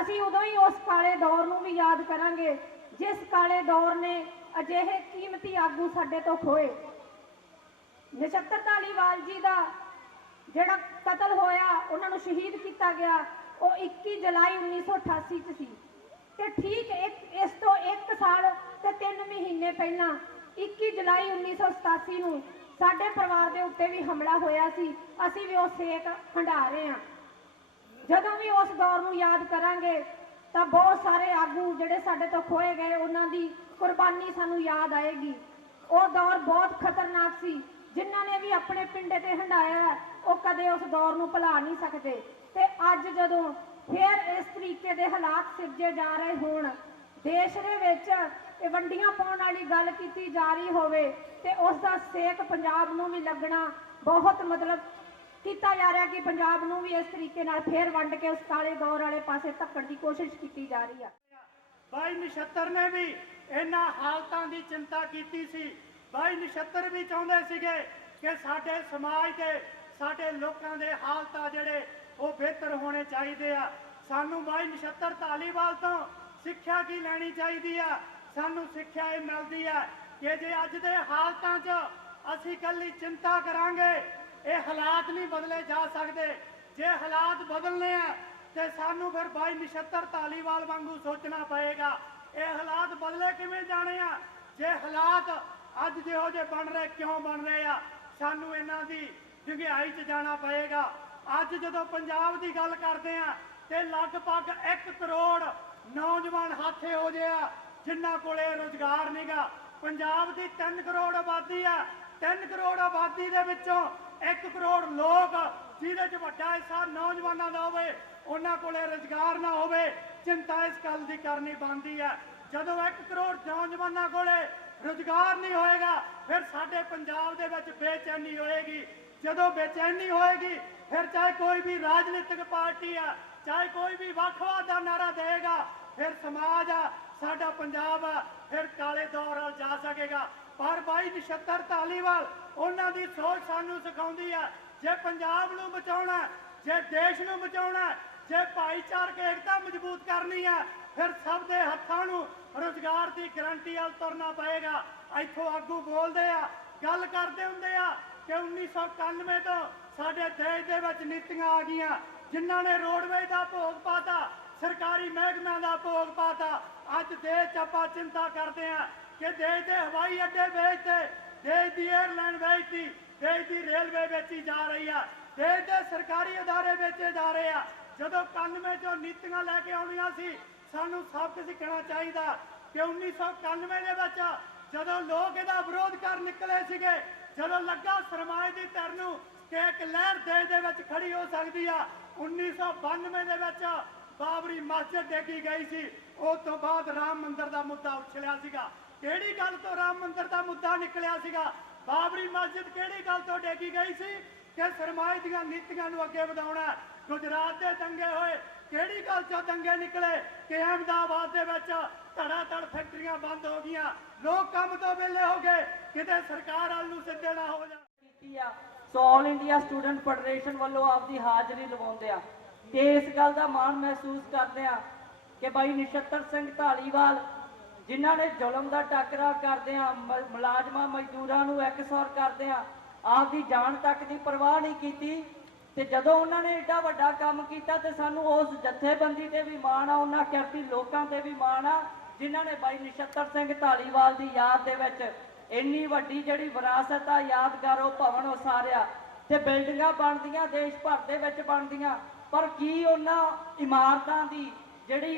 ਅਸੀਂ ਉਦੋਂ ਹੀ ਉਸ ਕਾਲੇ ਦੌਰ ਨੂੰ ਵੀ ਯਾਦ ਕਰਾਂਗੇ ਜਿਸ ਕਾਲੇ ਦੌਰ ਨੇ ਅਜਿਹੇ ਕੀਮਤੀ ਆਗੂ ਸਾਡੇ ਤੋਂ ਖੋਏ। ਨਛੱਤਰ ਢਾਲੀਵਾਲ ਜੀ ਦਾ ਜਿਹੜਾ ਕਤਲ ਹੋਇਆ, ਉਹਨਾਂ ਨੂੰ ਸ਼ਹੀਦ ਕੀਤਾ ਗਿਆ, ਉਹ 21 ਜੁਲਾਈ 1988 ਚ ਸੀ ਤੇ ਠੀਕ ਇਸ ਤੋਂ 1 ਸਾਲ ਤੇ 3 ਮਹੀਨੇ ਪਹਿਲਾਂ 21 ਜੁਲਾਈ 1987 ਨੂੰ ਸਾਡੇ ਪਰਿਵਾਰ ਦੇ ਉੱਤੇ ਵੀ ਹਮਲਾ ਹੋਇਆ ਸੀ। ਅਸੀਂ ਵੀ ਉਹ ਸੇਕ ਹੰਢਾ ਰਹੇ ਹਾਂ। ਜਦੋਂ ਵੀ ਉਸ ਦੌਰ ਨੂੰ ਯਾਦ ਕਰਾਂਗੇ ਤਾਂ ਬਹੁਤ ਸਾਰੇ ਆਗੂ ਜਿਹੜੇ ਸਾਡੇ ਤੋਂ ਖੋਏ ਗਏ, ਉਹਨਾਂ ਦੀ ਕੁਰਬਾਨੀ ਸਾਨੂੰ ਯਾਦ ਆਏਗੀ। ਉਹ ਦੌਰ ਬਹੁਤ ਖਤਰਨਾਕ ਸੀ। ਜਿਨ੍ਹਾਂ ਨੇ ਵੀ ਆਪਣੇ ਪਿੰਡੇ ਤੇ ਹੰਢਾਇਆ ਉਹ ਕਦੇ ਉਸ ਦੌਰ ਨੂੰ ਭੁਲਾ ਨਹੀਂ ਸਕਦੇ। ਤੇ ਅੱਜ ਜਦੋਂ ਫਿਰ ਇਸ ਤਰੀਕੇ ਦੇ ਹਾਲਾਤ ਸਿਰਜੇ ਜਾ ਰਹੇ ਹੋਣ, ਦੇਸ਼ ਦੇ ਵਿੱਚ ਇਹ ਵੰਡੀਆਂ ਪਾਉਣ ਵਾਲੀ ਗੱਲ ਕੀਤੀ ਜਾ ਰਹੀ ਹੋਵੇ ਤੇ ਉਸ ਦਾ ਸੇਕ ਪੰਜਾਬ ਨੂੰ ਵੀ ਲੱਗਣਾ ਬਹੁਤ ਕੀਤਾ ਜਾ ਰਿਹਾ ਕਿ ਪੰਜਾਬ ਨੂੰ ਵੀ ਇਸ ਤਰੀਕੇ ਨਾਲ ਫੇਰ ਵੰਡ ਕੇ ਉਸ ਕਾਲੇ ਦੌਰ ਵਾਲੇ ਪਾਸੇ ਧੱਕਣ ਦੀ ਕੋਸ਼ਿਸ਼ ਕੀਤੀ ਜਾ ਰਹੀ ਹੈ। ਬਾਈ ਨਛੱਤਰ ਨੇ ਵੀ ਇਹਨਾਂ ਹਾਲਤਾਂ ਦੀ ਚਿੰਤਾ ਕੀਤੀ ਸੀ। ਬਾਈ ਨਛੱਤਰ ਵੀ ਚਾਹੁੰਦੇ ਸੀਗੇ ਕਿ ਸਾਡੇ ਸਮਾਜ ਦੇ, ਸਾਡੇ ਲੋਕਾਂ ਦੇ ਹਾਲਾਤ ਜਿਹੜੇ ਉਹ ਬਿਹਤਰ ਹੋਣੇ ਚਾਹੀਦੇ ਆ। ਸਾਨੂੰ ਬਾਈ ਨਛੱਤਰ ਢਾਲੀਵਾਲ ਤੋਂ ਸਿੱਖਿਆ ਕੀ ਲੈਣੀ ਚਾਹੀਦੀ ਆ? ਸਾਨੂੰ ਸਿੱਖਿਆ ਇਹ ਮਿਲਦੀ ਹੈ ਕਿ ਜੇ ਅੱਜ ਦੇ ਹਾਲਾਤਾਂ 'ਚ ਅਸੀਂ ਇਕੱਲੀ ਚਿੰਤਾ ਕਰਾਂਗੇ, ਇਹ ਹਾਲਾਤ ਨਹੀਂ ਬਦਲੇ ਜਾ ਸਕਦੇ। ਜੇ ਹਾਲਾਤ ਬਦਲਨੇ ਆ ਤੇ ਸਾਨੂੰ ਫਿਰ ਬਾਈ ਨਛੱਤਰ ਧਾਲੀਵਾਲ ਵਾਂਗੂ ਸੋਚਣਾ ਪਏਗਾ। ਇਹ ਹਾਲਾਤ ਬਦਲੇ ਕਿਵੇਂ ਜਾਣੇ ਆ? ਜੇ ਹਾਲਾਤ ਅੱਜ ਜਿਹੋ ਜਿਹੇ ਬਣ ਰਹੇ, ਕਿਉਂ ਬਣ ਰਹੇ ਆ? ਸਾਨੂੰ ਇਹਨਾਂ ਦੀ ਡੂੰਘਾਈ 'ਚ ਜਾਣਾ ਪਏਗਾ। ਅੱਜ ਜਦੋਂ ਪੰਜਾਬ ਦੀ ਗੱਲ ਕਰਦੇ ਆ ਤੇ ਲਗਭਗ 1 ਕਰੋੜ ਨੌਜਵਾਨ ਹਾਥੇ ਹੋ ਜਿਆ ਜਿਨ੍ਹਾਂ ਕੋਲੇ ਰੁਜ਼ਗਾਰ ਨਹੀਂਗਾ। ਪੰਜਾਬ ਦੀ 3 ਕਰੋੜ ਆਬਾਦੀ ਆ। 3 ਕਰੋੜ ਆਬਾਦੀ ਦੇ ਵਿੱਚੋਂ 1 ਕਰੋੜ ਲੋਕ ਜਿਹਦੇ 'ਚ ਵੱਡਾ ਹਿੱਸਾ ਨੌਜਵਾਨਾਂ ਦਾ ਹੋਵੇ, ਉਹਨਾਂ ਕੋਲੇ ਰੁਜ਼ਗਾਰ ਨਾ ਹੋਵੇ। ਚਿੰਤਾ ਇਸ ਗੱਲ ਦੀ ਕਰਨੀ ਬਣਦੀ ਹੈ। ਜਦੋਂ 1 ਕਰੋੜ ਨੌਜਵਾਨਾਂ ਕੋਲੇ ਰੁਜ਼ਗਾਰ ਨਹੀਂ ਹੋਏਗਾ, ਫਿਰ ਸਾਡੇ ਪੰਜਾਬ ਦੇ ਵਿੱਚ ਬੇਚੈਨੀ ਹੋਏਗੀ। ਜਦੋਂ ਬੇਚੈਨੀ ਹੋਏਗੀ, ਫਿਰ ਚਾਹੇ ਕੋਈ ਵੀ ਰਾਜਨੀਤਿਕ ਪਾਰਟੀ ਆ, ਚਾਹੇ ਕੋਈ ਵੀ ਵੱਖਵਾਦ ਦਾ ਨਾਰਾ ਦੇਗਾ, ਫਿਰ ਸਮਾਜ ਆ, ਸਾਡਾ ਪੰਜਾਬ ਆ, ਫਿਰ ਕਾਲੇ ਦੌਰ ਵੱਲ ਜਾ ਸਕੇਗਾ। ਪਰ ਬਾਈ ਨਛੱਤਰ ਧਾਲੀਵਾਲ, ਉਹਨਾਂ ਦੀ ਸੋਚ ਸਾਨੂੰ ਸਿਖਾਉਂਦੀ ਆ, ਜੇ ਪੰਜਾਬ ਨੂੰ ਬਚਾਉਣਾ, ਜੇ ਦੇਸ਼ ਨੂੰ ਬਚਾਉਣਾ, ਜੇ ਭਾਈਚਾਰਕ ਏਕਤਾ ਮਜ਼ਬੂਤ ਕਰਨੀ ਆ, ਫਿਰ ਸਭ ਦੇ ਹੱਥਾਂ ਨੂੰ ਰੁਜ਼ਗਾਰ ਦੀ ਗਰੰਟੀ ਵੱਲ ਤੁਰਨਾ ਪਏਗਾ। ਇੱਥੋਂ ਆਗੂ ਬੋਲਦੇ ਆ, ਗੱਲ ਕਰਦੇ ਹੁੰਦੇ ਆ ਕਿ 1991 ਤੋਂ ਸਾਡੇ ਦੇਸ਼ ਦੇ ਵਿੱਚ ਨੀਤੀਆਂ ਆ ਗਈਆਂ ਜਿਨ੍ਹਾਂ ਨੇ ਰੋਡਵੇਜ਼ ਦਾ ਭੋਗ ਪਾਤਾ, ਸਰਕਾਰੀ ਮਹਿਕਮਿਆਂ ਦਾ ਭੋਗ ਪਾਤਾ। ਅੱਜ ਦੇਸ਼ 'ਚ ਆਪਾਂ ਚਿੰਤਾ ਕਰਦੇ ਆ ਕਿ ਦੇਸ਼ ਦੇ ਹਵਾਈ ਅੱਡੇ ਵੇਚਤੇ, ਦੇਸ਼ ਦੀ 에ਅਰਲਾਈਨ ਵੇਚਤੀ, ਦੇਸ਼ ਦੀ ਰੇਲਵੇ ਵੇਚੀ ਜਾ ਰਹੀ ਆ, ਦੇਸ਼ ਦੇ ਸਰਕਾਰੀ ਅਦਾਰੇ ਵੇਚੇ ਜਾ ਰਹੇ ਆ। ਜਦੋਂ 91 ਚੋਂ ਨੀਤੀਆਂ ਲੈ ਕੇ ਆਉਣੀਆਂ ਸੀ, ਸਾਨੂੰ ਸਬਕ ਸਿੱਖਣਾ ਚਾਹੀਦਾ ਕਿ 1991 ਦੇ ਵਿੱਚ ਜਦੋਂ ਲੋਕ ਇਹਦਾ ਵਿਰੋਧ ਕਰ ਨਿਕਲੇ ਸੀਗੇ, ਜਦੋਂ ਲੱਗਾ ਸਰਮਾਏ ਦੀ ਧਿਰ ਨੂੰ ਕਿ ਇੱਕ ਲਹਿਰ ਦੇਸ਼ ਦੇ ਵਿੱਚ ਖੜੀ ਹੋ ਸਕਦੀ ਆ, 1992 ਦੇ ਵਿੱਚ ਬਾਬਰੀ ਮਸਜਿਦ ਡੇਗੀ ਗਈ ਸੀ। ਉਸ ਤੋਂ ਬਾਅਦ ਰਾਮ ਮੰਦਿਰ ਦਾ ਮੁੱਦਾ ਉਛਲਿਆ ਸੀਗਾ। ਕਿਹੜੀ ਗੱਲ ਤੋਂ ਰਾਮ ਮੰਦਿਰ ਦਾ ਮੁੱਦਾ ਨਿਕਲਿਆ ਸੀਗਾ? ਬਾਬਰੀ ਮਸਜਿਦ ਕਿਹੜੀ ਗੱਲ ਤੋਂ ਡੇਗੀ ਗਈ ਸੀ? ਕਿ ਸਰਮਾਏ ਦੀਆਂ ਨੀਤੀਆਂ ਨੂੰ ਅੱਗੇ ਵਧਾਉਣਾ। ਗੁਜਰਾਤ ਦੇ ਦੰਗੇ ਹੋਏ, ਕਿਹੜੀ ਗੱਲ 'ਚੋਂ ਦੰਗੇ ਨਿਕਲੇ? ਕਿ ਅਹਿਮਦਾਬਾਦ ਦੇ ਵਿੱਚ ਧੜਾ-ਧੜ ਫੈਕਟਰੀਆਂ ਬੰਦ ਹੋ ਗਈਆਂ, ਲੋਕ ਕੰਮ ਤੋਂ ਵਿਹਲੇ ਹੋ ਗਏ, ਕਿਤੇ ਸਰਕਾਰ ਵੱਲ ਨੂੰ ਸਿੱਧੇ ਨਾ ਹੋ ਜਾਣ। ਕੀਤੀ ਆ। ਸੋ ਆਲ ਇੰਡੀਆ ਸਟੂਡੈਂਟ ਫੈਡਰੇਸ਼ਨ ਵੱਲੋਂ ਆਪਦੀ ਹਾਜ਼ਰੀ ਲਵਾਉਂਦੇ ਆ ਤੇ ਇਸ ਗੱਲ ਦਾ ਮਾਣ ਮਹਿਸੂਸ ਕਰਦੇ ਆ ਕਿ ਬਾਈ ਨਛੱਤਰ ਸਿੰਘ ਧਾਲੀਵਾਲ, ਜਿਨ੍ਹਾਂ ਨੇ ਜ਼ੁਲਮ ਦਾ ਟਾਕਰਾ ਕਰਦੇ ਆ, ਮੁਲਾਜ਼ਮਾਂ ਮਜ਼ਦੂਰਾਂ ਨੂੰ ਇਕਸੁਰ ਕਰਦੇ ਆ, ਆਪਦੀ ਜਾਨ ਤੱਕ ਦੀ ਪਰਵਾਹ ਨਹੀਂ ਕੀਤੀ। ਤੇ ਜਦੋਂ ਉਹਨਾਂ ਨੇ ਏਡਾ ਵੱਡਾ ਕੰਮ ਕੀਤਾ ਤੇ ਸਾਨੂੰ ਉਸ ਜਥੇਬੰਦੀ ਤੇ ਵੀ ਮਾਣ ਆ, ਉਹਨਾਂ ਕਿਰਤੀ ਲੋਕਾਂ ਤੇ ਵੀ ਮਾਣ ਆ ਜਿਨ੍ਹਾਂ ਨੇ ਬਾਈ ਨਛੱਤਰ ਸਿੰਘ ਧਾਲੀਵਾਲ ਦੀ ਯਾਦ ਦੇ ਵਿੱਚ ਇੰਨੀ ਵੱਡੀ ਜਿਹੜੀ ਵਿਰਾਸਤ ਆ, ਯਾਦਗਾਰ ਉਹ ਭਵਨ ਉਸਾਰਿਆ ਤੇ ਬਿਲਡਿੰਗਾਂ ਬਣਦੀਆਂ, ਦੇਸ਼ ਭਰ ਦੇ ਵਿੱਚ ਬਣਦੀਆਂ। ਪਰ ਕੀ ਉਹਨਾਂ ਇਮਾਰਤਾਂ ਦੀ ਜਿਹੜੀ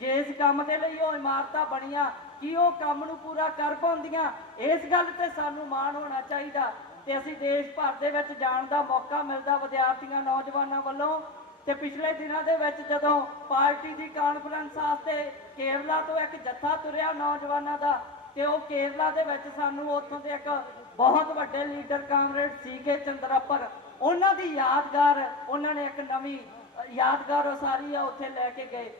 ਜਿਸ ਕੰਮ ਦੇ ਲਈ ਉਹ ਇਮਾਰਤਾਂ ਬਣੀਆਂ, ਕੀ ਉਹ ਕੰਮ ਨੂੰ ਪੂਰਾ ਕਰ ਪਾਉਂਦੀਆਂ? ਇਸ ਗੱਲ ਤੇ ਸਾਨੂੰ ਮਾਣ ਹੋਣਾ ਚਾਹੀਦਾ। ਤੇ ਅਸੀਂ ਦੇਸ਼ ਭਰ ਦੇ ਵਿੱਚ ਜਾਣ ਦਾ ਮੌਕਾ ਮਿਲਦਾ ਵਿਦਿਆਰਥੀਆਂ, ਨੌਜਵਾਨਾਂ ਵੱਲੋਂ। ਤੇ ਪਿਛਲੇ ਦਿਨਾਂ ਦੇ ਵਿੱਚ ਜਦੋਂ ਪਾਰਟੀ ਦੀ ਕਾਨਫਰੰਸ ਵਾਸਤੇ ਕੇਰਲਾ ਤੋਂ ਇੱਕ ਜੱਥਾ ਤੁਰਿਆ ਨੌਜਵਾਨਾਂ ਦਾ, ਤੇ ਉਹ ਕੇਰਲਾ ਦੇ ਵਿੱਚ ਸਾਨੂੰ ਉੱਥੋਂ ਦੇ ਇੱਕ ਬਹੁਤ ਵੱਡੇ ਲੀਡਰ ਕਾਮਰੇਡ ਸੀਕੇ ਚੰਦਰਾਪਰ, ਉਹਨਾਂ ਦੀ ਯਾਦਗਾਰ, ਉਹਨਾਂ ਨੇ ਇੱਕ ਨਵੀਂ ਯਾਦਗਾਰ ਉਸਾਰੀ ਆ, ਉੱਥੇ ਲੈ ਕੇ ਗਏ।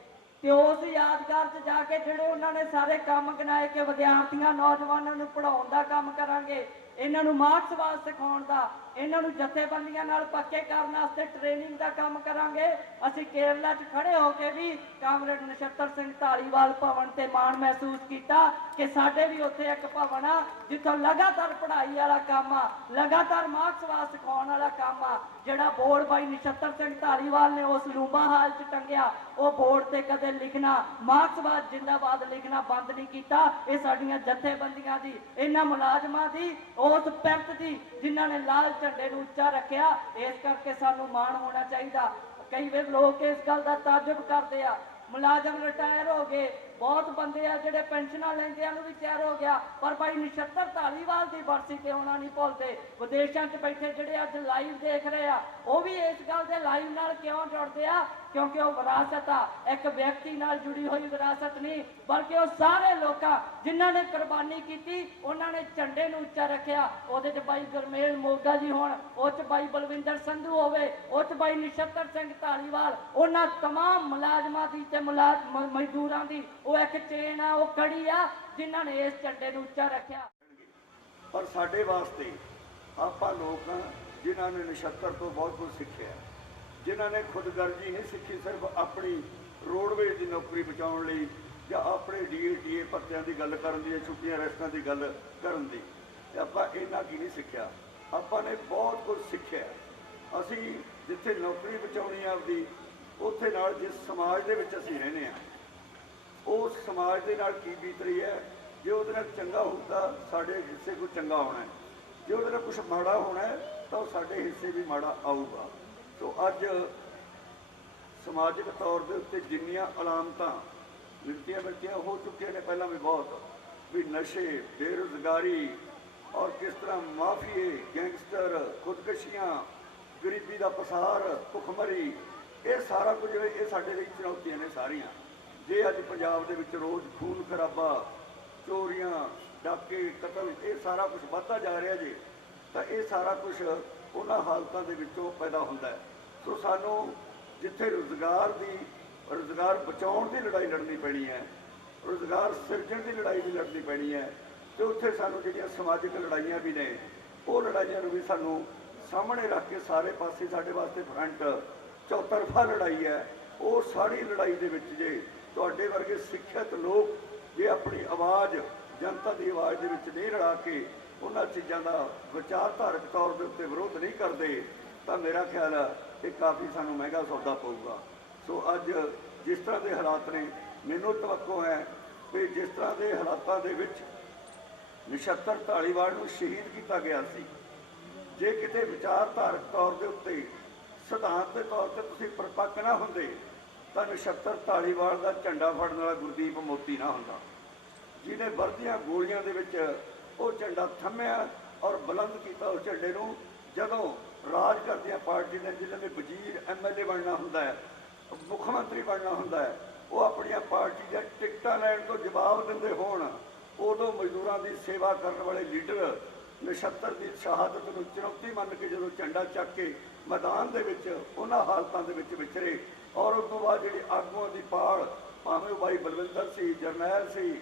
ਤੇ ਉਸ ਯਾਦਗਾਰ 'ਚ ਜਾ ਕੇ ਜਿਹੜੇ ਉਹਨਾਂ ਨੇ ਸਾਰੇ ਕੰਮ ਗਿਣਾਏ ਕਿ ਵਿਦਿਆਰਥੀਆਂ, ਨੌਜਵਾਨਾਂ ਨੂੰ ਪੜ੍ਹਾਉਣ ਦਾ ਕੰਮ ਕਰਾਂਗੇ, ਇਹਨਾਂ ਨੂੰ ਮਾਰਕਸਵਾਦ ਸਿਖਾਉਣ ਦਾ, ਇਹਨਾਂ ਨੂੰ ਜਥੇਬੰਦੀਆਂ ਨਾਲ ਪੱਕੇ ਕਰਨ ਵਾਸਤੇ ਟ੍ਰੇਨਿੰਗ ਦਾ ਕੰਮ ਕਰਾਂਗੇ। ਅਸੀਂ ਕੇਰਲਾ 'ਚ ਖੜੇ ਹੋ ਕੇ ਵੀ ਕਾਮਰੇਡ ਨਛੱਤਰ ਸਿੰਘ ਧਾਲੀਵਾਲ ਭਵਨ ਤੇ ਮਾਣ ਮਹਿਸੂਸ ਕੀਤਾ ਕਿ ਸਾਡੇ ਵੀ ਉੱਥੇ ਇੱਕ ਭਵਨ ਆ ਜਿੱਥੋਂ ਲਗਾਤਾਰ ਪੜ੍ਹਾਈ ਵਾਲਾ ਕੰਮ ਆ, ਲਗਾਤਾਰ ਮਾਰਕਸਵਾਦ ਸਿਖਾਉਣ ਵਾਲਾ ਕੰਮ ਆ। ਜਿਹੜਾ ਬੋਰਡ ਬਾਈ ਨਛੱਤਰ ਸਿੰਘ ਧਾਲੀਵਾਲ ਨੇ ਉਸ ਲੂੰਬਾ ਹਾਲ 'ਚ ਟੰਗਿਆ, ਉਹ ਬੋਰਡ ਤੇ ਕਦੇ ਲਿਖਣਾ ਮਾਰਕਸਵਾਦ ਜਿੰਦਾਬਾਦ ਲਿਖਣਾ ਬੰਦ ਨਹੀਂ ਕੀਤਾ। ਇਹ ਸਾਡੀਆਂ ਜਥੇਬੰਦੀਆਂ ਦੀ, ਇਹਨਾਂ ਮੁਲਾਜ਼ਮਾਂ ਦੀ, ਉਸ ਪਿਰਤ ਦੀ ਜਿਨ੍ਹਾਂ ਨੇ ਲਾਲ ਝੰਡੇ ਨੂੰ ਉੱਚਾ ਰੱਖਿਆ। ਇਸ ਕਰਕੇ ਸਾਨੂੰ ਮਾਣ ਹੋਣਾ ਚਾਹੀਦਾ। ਕਈ ਵਾਰ ਲੋਕ ਇਸ ਗੱਲ ਦਾ ਤਾਜਬ ਕਰਦੇ ਆ, ਮੁਲਾਜ਼ਮ ਰਿਟਾਇਰ ਹੋ ਗਏ, ਬਹੁਤ ਬੰਦੇ ਆ ਜਿਹੜੇ ਪੈਨਸ਼ਨਾਂ ਲੈਂਦਿਆਂ ਨੂੰ ਵੀ ਚਿਰ ਹੋ ਗਿਆ, ਪਰ ਭਾਈ ਨਛੱਤਰ ਧਾਲੀਵਾਲ ਦੀ ਬਰਸੀ ਤੇ ਆਉਣਾ ਨਹੀਂ ਭੁੱਲਦੇ। ਵਿਦੇਸ਼ਾਂ 'ਚ ਬੈਠੇ ਜਿਹੜੇ ਅੱਜ ਲਾਈਵ ਦੇਖ ਰਹੇ ਆ, ਉਹ ਵੀ ਇਸ ਗੱਲ ਦੇ ਲਾਈਵ ਨਾਲ ਕਿਉਂ ਜੁੜਦੇ ਆ? ਕਿਉਂਕਿ ਉਹ ਵਿਰਾਸਤ ਆ, ਇੱਕ ਵਿਅਕਤੀ ਨਾਲ ਜੁੜੀ ਹੋਈ ਵਿਰਾਸਤ ਨਹੀਂ, ਬਲਕਿ ਉਹ ਸਾਰੇ ਲੋਕਾਂ ਜਿਨ੍ਹਾਂ ਨੇ ਕੁਰਬਾਨੀ ਕੀਤੀ, ਉਹਨਾਂ ਨੇ ਝੰਡੇ ਨੂੰ ਉੱਚਾ ਰੱਖਿਆ। ਉਹਦੇ 'ਚ ਬਾਈ ਗੁਰਮੇਲ ਮੋਗਾ ਜੀ ਹੋਣ, ਉਹ 'ਚ ਬਾਈ ਬਲਵਿੰਦਰ ਸੰਧੂ ਹੋਵੇ, ਉਹ 'ਚ ਬਾਈ ਨਛੱਤਰ ਸਿੰਘ ਧਾਲੀਵਾਲ, ਉਹਨਾਂ ਤਮਾਮ ਮੁਲਾਜ਼ਮਾਂ ਦੀ ਤੇ ਮਜ਼ਦੂਰਾਂ ਦੀ ਉਹ ਇੱਕ ਚੇਨ ਆ, ਉਹ ਕੜੀ ਆ ਜਿਨ੍ਹਾਂ ਨੇ ਇਸ ਝੰਡੇ ਨੂੰ ਉੱਚਾ ਰੱਖਿਆ। ਪਰ ਸਾਡੇ ਵਾਸਤੇ ਆਪਾਂ ਲੋਕ ਜਿਨ੍ਹਾਂ ਨੇ ਨਛੱਤਰ ਤੋਂ ਬਹੁਤ ਕੁਝ ਸਿੱਖਿਆ, ਜਿਨ੍ਹਾਂ ਨੇ ਖੁਦਗਰਜੀ ਨਹੀਂ ਸਿੱਖੀ, ਸਿਰਫ ਆਪਣੀ ਰੋਡਵੇਜ਼ ਦੀ ਨੌਕਰੀ ਬਚਾਉਣ ਲਈ ਜਾਂ ਆਪਣੇ ਡੀਏ ਭੱਤਿਆਂ ਦੀ ਗੱਲ ਕਰਨ ਦੀ, ਛੁੱਟੀਆਂ ਰੈਸਟਾਂ ਦੀ ਗੱਲ ਕਰਨ ਦੀ। ਤੇ ਆਪਾਂ ਇੰਨਾ ਕੀ ਨਹੀਂ ਸਿੱਖਿਆ, ਆਪਾਂ ਨੇ ਬਹੁਤ ਕੁਝ ਸਿੱਖਿਆ। ਅਸੀਂ ਜਿੱਥੇ ਨੌਕਰੀ ਬਚਾਉਣੀ ਆਪਦੀ, ਉੱਥੇ ਨਾਲ ਜਿਸ ਸਮਾਜ ਦੇ ਵਿੱਚ ਅਸੀਂ ਰਹਿੰਦੇ ਹਾਂ, ਉਸ ਸਮਾਜ ਦੇ ਨਾਲ ਕੀ ਬੀਤ ਰਹੀ ਹੈ। ਜੇ ਉਹਦੇ ਨਾਲ ਚੰਗਾ ਹੁੰਦਾ ਸਾਡੇ ਹਿੱਸੇ ਕੁਝ ਚੰਗਾ ਹੋਣਾ ਹੈ, ਜੇ ਉਹਦੇ ਨਾਲ ਕੁਛ ਮਾੜਾ ਹੋਣਾ ਹੈ ਤਾਂ ਉਹ ਸਾਡੇ ਹਿੱਸੇ ਵੀ ਮਾੜਾ ਆਊਗਾ। ਸੋ ਅੱਜ ਸਮਾਜਿਕ ਤੌਰ ਦੇ ਉੱਤੇ ਜਿੰਨੀਆਂ ਅਲਾਮਤਾਂ ਮਿਲਤੀਆਂ ਹੋ ਚੁੱਕੀਆਂ ਨੇ, ਪਹਿਲਾਂ ਵੀ ਬਹੁਤ, ਵੀ ਨਸ਼ੇ, ਬੇਰੁਜ਼ਗਾਰੀ ਔਰ ਕਿਸ ਤਰ੍ਹਾਂ ਮਾਫੀਏ, ਗੈਂਗਸਟਰ, ਖੁਦਕਸ਼ੀਆਂ, ਗਰੀਬੀ ਦਾ ਪਸਾਰ, ਭੁੱਖਮਰੀ, ਇਹ ਸਾਰਾ ਕੁਝ ਇਹ ਸਾਡੇ ਲਈ ਚੁਣੌਤੀਆਂ ਨੇ ਸਾਰੀਆਂ। ਜੇ ਅੱਜ ਪੰਜਾਬ ਦੇ ਵਿੱਚ ਰੋਜ਼ ਖੂਨ ਖਰਾਬਾ, ਚੋਰੀਆਂ, ਡਾਕੇ, ਕਤਲ, ਇਹ ਸਾਰਾ ਕੁਝ ਵੱਧਦਾ ਜਾ ਰਿਹਾ ਜੀ, ਤਾਂ ਇਹ ਸਾਰਾ ਕੁਝ ਉਹਨਾਂ ਹਾਲਤਾਂ ਦੇ ਵਿੱਚੋਂ ਪੈਦਾ ਹੁੰਦਾ ਹੈ। ਸੋ ਸਾਨੂੰ ਜਿੱਥੇ ਰੁਜ਼ਗਾਰ ਬਚਾਉਣ ਦੀ ਲੜਾਈ ਲੜਨੀ ਪੈਣੀ ਹੈ, ਰੁਜ਼ਗਾਰ ਸਿਰਜਣ ਦੀ ਲੜਾਈ ਵੀ ਲੜਨੀ ਪੈਣੀ ਹੈ, ਤੇ ਉੱਥੇ ਸਾਨੂੰ ਜਿਹੜੀਆਂ ਸਮਾਜਿਕ ਲੜਾਈਆਂ ਵੀ ਨੇ, ਉਹ ਲੜਾਈਆਂ ਨੂੰ ਵੀ ਸਾਨੂੰ ਸਾਹਮਣੇ ਰੱਖ ਕੇ ਸਾਰੇ ਪਾਸੇ ਸਾਡੇ ਵਾਸਤੇ ਫਰੰਟ ਚੌਤਰਫਾ ਲੜਾਈ ਹੈ। ਉਹ ਸਾਰੀ ਲੜਾਈ ਦੇ ਵਿੱਚ ਜੇ ਤੁਹਾਡੇ ਵਰਗੇ ਸਿੱਖਿਅਤ ਲੋਕ ਜੇ ਆਪਣੀ ਆਵਾਜ਼ ਜਨਤਾ ਦੀ ਆਵਾਜ਼ ਦੇ ਵਿੱਚ ਨਹੀਂ ਰਲਾ ਕੇ ਉਹਨਾਂ ਚੀਜ਼ਾਂ ਦਾ ਵਿਚਾਰਧਾਰਕ ਤੌਰ ਦੇ ਉੱਤੇ ਵਿਰੋਧ ਨਹੀਂ ਕਰਦੇ, ਤਾਂ ਮੇਰਾ ਖਿਆਲ ਹੈ ਇਹ ਕਾਫੀ ਸਾਨੂੰ ਮਹਿੰਗਾ ਸੌਦਾ ਪਊਗਾ। ਸੋ ਅੱਜ ਜਿਸ ਤਰ੍ਹਾਂ ਦੇ ਹਾਲਾਤ ਨੇ, ਮੈਨੂੰ ਤਵੱਕੋ ਹੈ ਕਿ ਜਿਸ ਤਰ੍ਹਾਂ ਦੇ ਹਾਲਾਤਾਂ ਦੇ ਵਿੱਚ ਨਛੱਤਰ ਢਾਲੀਵਾਲ ਨੂੰ ਸ਼ਹੀਦ ਕੀਤਾ ਗਿਆ ਸੀ, ਜੇ ਕਿਤੇ ਵਿਚਾਰਧਾਰਕ ਤੌਰ ਦੇ ਉੱਤੇ, ਸਿਧਾਂਤ ਦੇ ਤੌਰ ਤੇ ਤੁਸੀਂ ਪਰਪੱਕ ਨਾ ਹੁੰਦੇ, ਤਾਂ ਨਛੱਤਰ ਢਾਲੀਵਾਲ ਦਾ ਝੰਡਾ ਫੜਨ ਵਾਲਾ ਗੁਰਦੀਪ ਮੋਤੀ ਨਾ ਹੁੰਦਾ, ਜਿਹਨੇ ਵਰਦੀਆਂ ਗੋਲੀਆਂ ਦੇ ਵਿੱਚ ਉਹ ਝੰਡਾ ਥੰਮਿਆ ਔਰ ਬੁਲੰਦ ਕੀਤਾ ਉਸ ਝੰਡੇ ਨੂੰ। ਜਦੋਂ ਰਾਜ ਕਰਦੀਆਂ ਪਾਰਟੀ ਨੇ, ਜਿਨ੍ਹਾਂ ਨੇ ਵਜ਼ੀਰ MLA ਬਣਨਾ ਹੁੰਦਾ ਹੈ, ਮੁੱਖ ਮੰਤਰੀ ਬਣਨਾ ਹੁੰਦਾ ਹੈ, ਉਹ ਆਪਣੀਆਂ ਪਾਰਟੀ ਦੀਆਂ ਟਿਕਟਾਂ ਲੈਣ ਤੋਂ ਜਵਾਬ ਦਿੰਦੇ ਹੋਣ, ਉਦੋਂ ਮਜ਼ਦੂਰਾਂ ਦੀ ਸੇਵਾ ਕਰਨ ਵਾਲੇ ਲੀਡਰ ਨਛੱਤਰ ਦੀ ਸ਼ਹਾਦਤ ਨੂੰ ਚੁਣੌਤੀ ਮੰਨ ਕੇ ਜਦੋਂ ਝੰਡਾ ਚੱਕ ਕੇ ਮੈਦਾਨ ਦੇ ਵਿੱਚ ਉਹਨਾਂ ਹਾਲਤਾਂ ਦੇ ਵਿੱਚ ਵਿਚਰੇ, ਔਰ ਉਸ ਤੋਂ ਬਾਅਦ ਜਿਹੜੀ ਆਗੂਆਂ ਦੀ ਪਾਲ, ਭਾਵੇਂ ਉਹ ਬਾਈ ਬਲਵਿੰਦਰ ਸੀ, ਜਰਨੈਲ ਸੀ,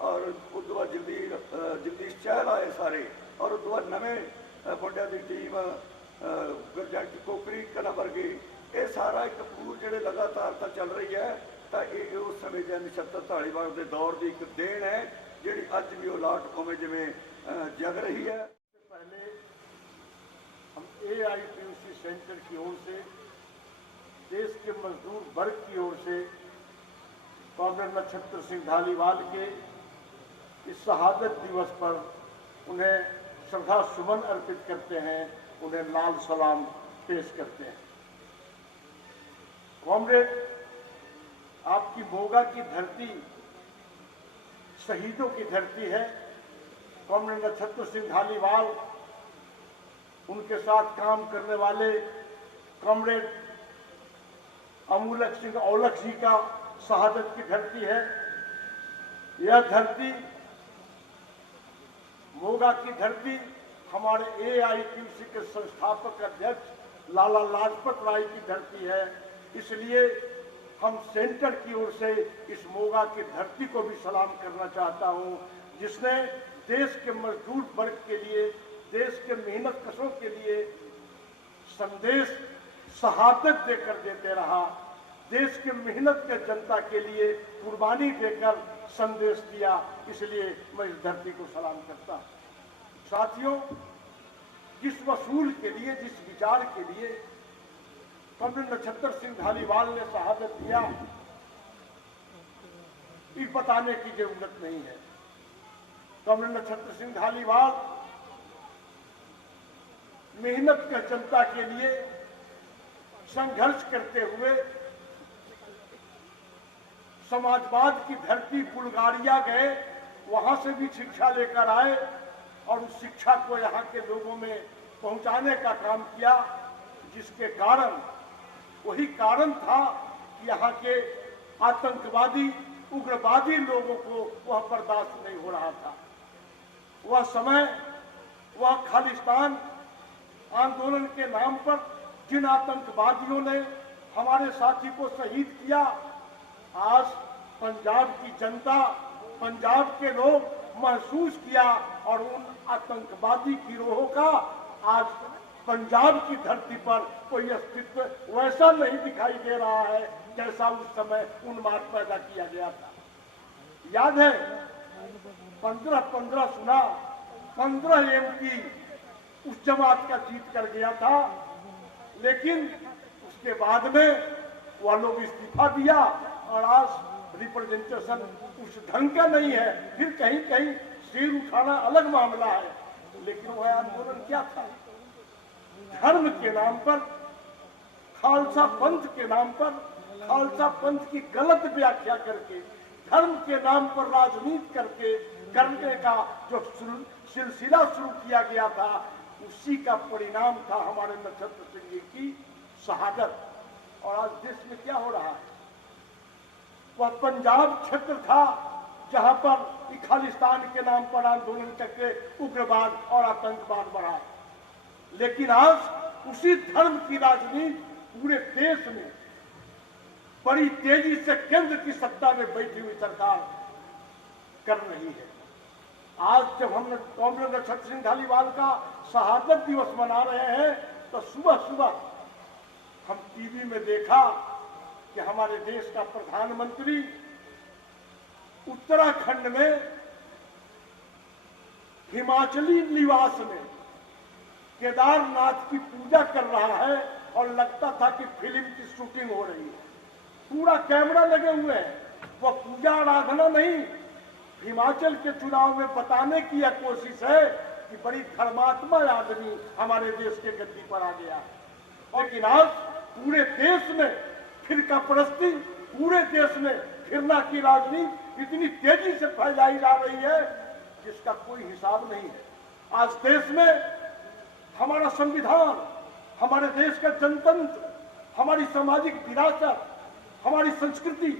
ਔਰ ਉਸ ਤੋਂ ਬਾਅਦ ਜਗਦੀਸ਼ ਚਹਿਲ ਆਏ ਸਾਰੇ, ਔਰ ਉਸ ਤੋਂ ਬਾਅਦ ਨਵੇਂ ਮੁੰਡਿਆਂ ਦੀ ਟੀਮ, ਗੁਰਜੰਟ ਕੋਕਰੀ ਕਲਾ ਵਰਗੇ, ਇਹ ਸਾਰਾ ਇੱਕ ਪੂਰ ਜਿਹੜੇ ਲਗਾਤਾਰ ਤਾਂ ਚੱਲ ਰਹੀ ਹੈ। ਤਾਂ ਇਹ ਉਸ ਸਮੇਂ ਦੇ ਨਛੱਤਰ ਢਾਲੀਵਾਲ ਦੇ ਦੌਰ ਦੀ ਇੱਕ ਦੇਣ ਹੈ, ਜਿਹੜੀ ਅੱਜ ਵੀ ਉਹ ਲਾਟ ਉਵੇਂ ਜਿਵੇਂ जग रही है। पहले हम AITUC सेंटर की ओर से, देश के मजदूर वर्ग की ओर से कॉमरेड नक्षत्र सिंह धालीवाल के इस शहादत दिवस पर उन्हें श्रद्धा सुमन अर्पित करते हैं, उन्हें लाल सलाम पेश करते हैं। कॉमरेड, आपकी मोगा की धरती शहीदों की धरती है। कॉमरेड नक्षत्र सिंह धालीवाल, उनके साथ काम करने वाले कॉमरेड अमूलक सिंह औलख जी का शहादत की धरती है। यह धरती, मोगा की धरती, हमारे AITUC के संस्थापक अध्यक्ष लाला लाजपत राय की धरती है। इसलिए हम सेंटर की ओर से इस मोगा की धरती को भी सलाम करना चाहता हूं, जिसने देश के मजदूर वर्ग के लिए, देश के मेहनत कशों के लिए संदेश शहादत देकर देते रहा, देश के मेहनत के जनता के लिए कुर्बानी देकर संदेश दिया। इसलिए मैं इस धरती को सलाम करता हूं। साथियों, जिस वसूल के लिए, जिस विचार के लिए कॉमरेड नक्षत्र सिंह धालीवाल ने शहादत दिया, ये बताने की जरूरत नहीं है। कॉमरेड नक्षत्र सिंह धालीवाल मेहनत के जनता के लिए संघर्ष करते हुए समाजवाद की धरती बुल्गारिया गए, वहां से भी शिक्षा लेकर आए और उस शिक्षा को यहाँ के लोगों में पहुंचाने का काम किया, जिसके कारण, वही कारण था कि यहाँ के आतंकवादी, उग्रवादी लोगों को वह बर्दाश्त नहीं हो रहा था। वह समय, वह खालिस्तान आंदोलन के नाम पर जिन आतंकवादियों ने हमारे साथी को शहीद किया, आज पंजाब की जनता, पंजाब के लोग महसूस किया और उन आतंकवादी गिरोहों का आज पंजाब की धरती पर कोई अस्तित्व वैसा नहीं दिखाई दे रहा है जैसा उस समय उन्माद पैदा किया गया था। याद है 15-15 सुना, 15 MP उस जमात का जीत कर गया था, लेकिन उसके बाद में वह लोग इस्तीफा दिया और आज रिप्रेजेंटेशन उस ढंग का नहीं है। फिर कहीं कहीं सिर उठाना अलग मामला है, लेकिन वह आंदोलन क्या था? धर्म के नाम पर, खालसा पंथ के नाम पर, खालसा पंथ की गलत व्याख्या करके, धर्म के नाम पर राजनीति करने का जो सिलसिला शुरू किया गया था, उसी का परिणाम था हमारे नक्षत्र सिंह जी की शहादत। और आज देश में क्या हो रहा है? वह पंजाब क्षेत्र था जहां पर खालिस्तान के नाम पर आंदोलन करके उग्रवाद और आतंकवाद बढ़ा, लेकिन आज उसी धर्म की राजनीति पूरे देश में बड़ी तेजी से केंद्र की सत्ता में बैठी हुई सरकार कर रही है। आज जब हम कॉमरेड नक्षत्र सिंह धालीवाल का शहादत दिवस मना रहे हैं, तो सुबह सुबह हम टीवी में देखा कि हमारे देश का प्रधानमंत्री उत्तराखंड में हिमाचली निवास में केदारनाथ की पूजा कर रहा है और लगता था कि फिल्म की शूटिंग हो रही है। पूरा कैमरा लगे हुए हैं। वह पूजा आराधना नहीं, हिमाचल के चुनाव में बताने की यह कोशिश है कि बड़ी धर्मात्मा आदमी हमारे देश के गद्दी पर आ गया। लेकिन आज पूरे देश में फिरका परस्ती, पूरे देश में फिरना की राजनीति इतनी तेजी से फैलाई जा रही है जिसका कोई हिसाब नहीं है। आज देश में हमारा संविधान, हमारे देश का जनतंत्र, हमारी सामाजिक विरासत, हमारी संस्कृति,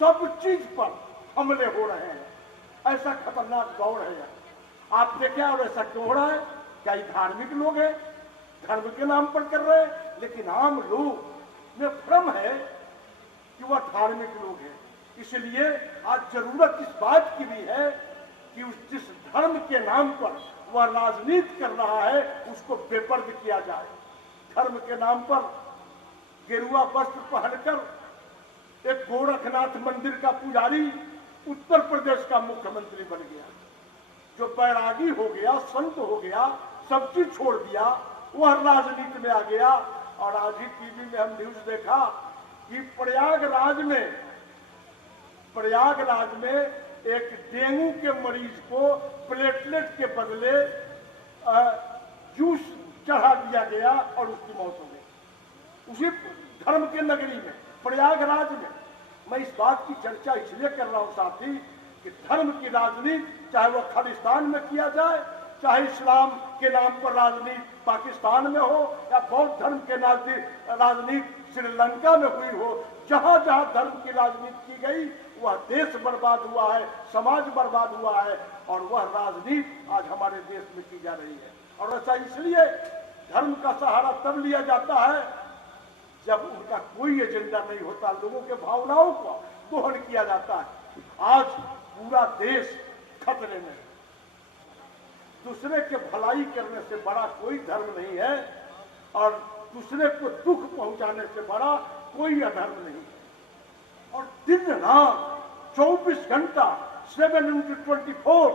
सब चीज पर हमले हो रहे हैं। ऐसा खतरनाक दौर है। आप देखें, और ऐसा क्यों हो रहा है? क्या ये धार्मिक लोग हैं, धर्म के नाम पर कर रहे हैं? लेकिन आम लोग में भ्रम है कि वह धार्मिक लोग हैं। इसलिए आज जरूरत इस बात की भी है कि जिस धर्म के नाम पर वह राजनीति कर रहा है उसको बेपर्द किया जाए। धर्म के नाम पर गेरुआ वस्त्र पहनकर एक गोरखनाथ मंदिर का पुजारी उत्तर प्रदेश का मुख्यमंत्री बन गया। जो बैरागी हो गया, संत हो गया, सब चीज छोड़ दिया, वह राजनीति में आ गया। और आज ही टीवी में हम न्यूज देखा कि प्रयागराज में एक डेंगू के मरीज को प्लेटलेट के बदले जूस चढ़ा दिया गया और उसकी मौत हो गई, उसी धर्म के नगरी में, प्रयागराज में। मैं इस बात की चर्चा इसलिए कर रहा हूं साथी कि धर्म की राजनीति चाहे वह खालिस्तान में किया जाए, चाहे इस्लाम के नाम पर राजनीति पाकिस्तान में हो, या बौद्ध धर्म के राजनीति श्रीलंका में हुई हो, जहां जहां धर्म की राजनीति की गई वह देश बर्बाद हुआ है, समाज बर्बाद हुआ है। और वह राजनीति आज हमारे देश में की जा रही है। और ऐसा इसलिए धर्म का सहारा तब लिया जाता है जब उनका कोई एजेंडा नहीं होता, लोगों के भावनाओं को दोहन किया जाता है। आज पूरा देश खतरे में है। दूसरे के भलाई करने से बड़ा कोई धर्म नहीं है और दूसरे को दुख पहुंचाने से बड़ा कोई अधर्म नहीं है। और दिन रात 24 घंटा 7/24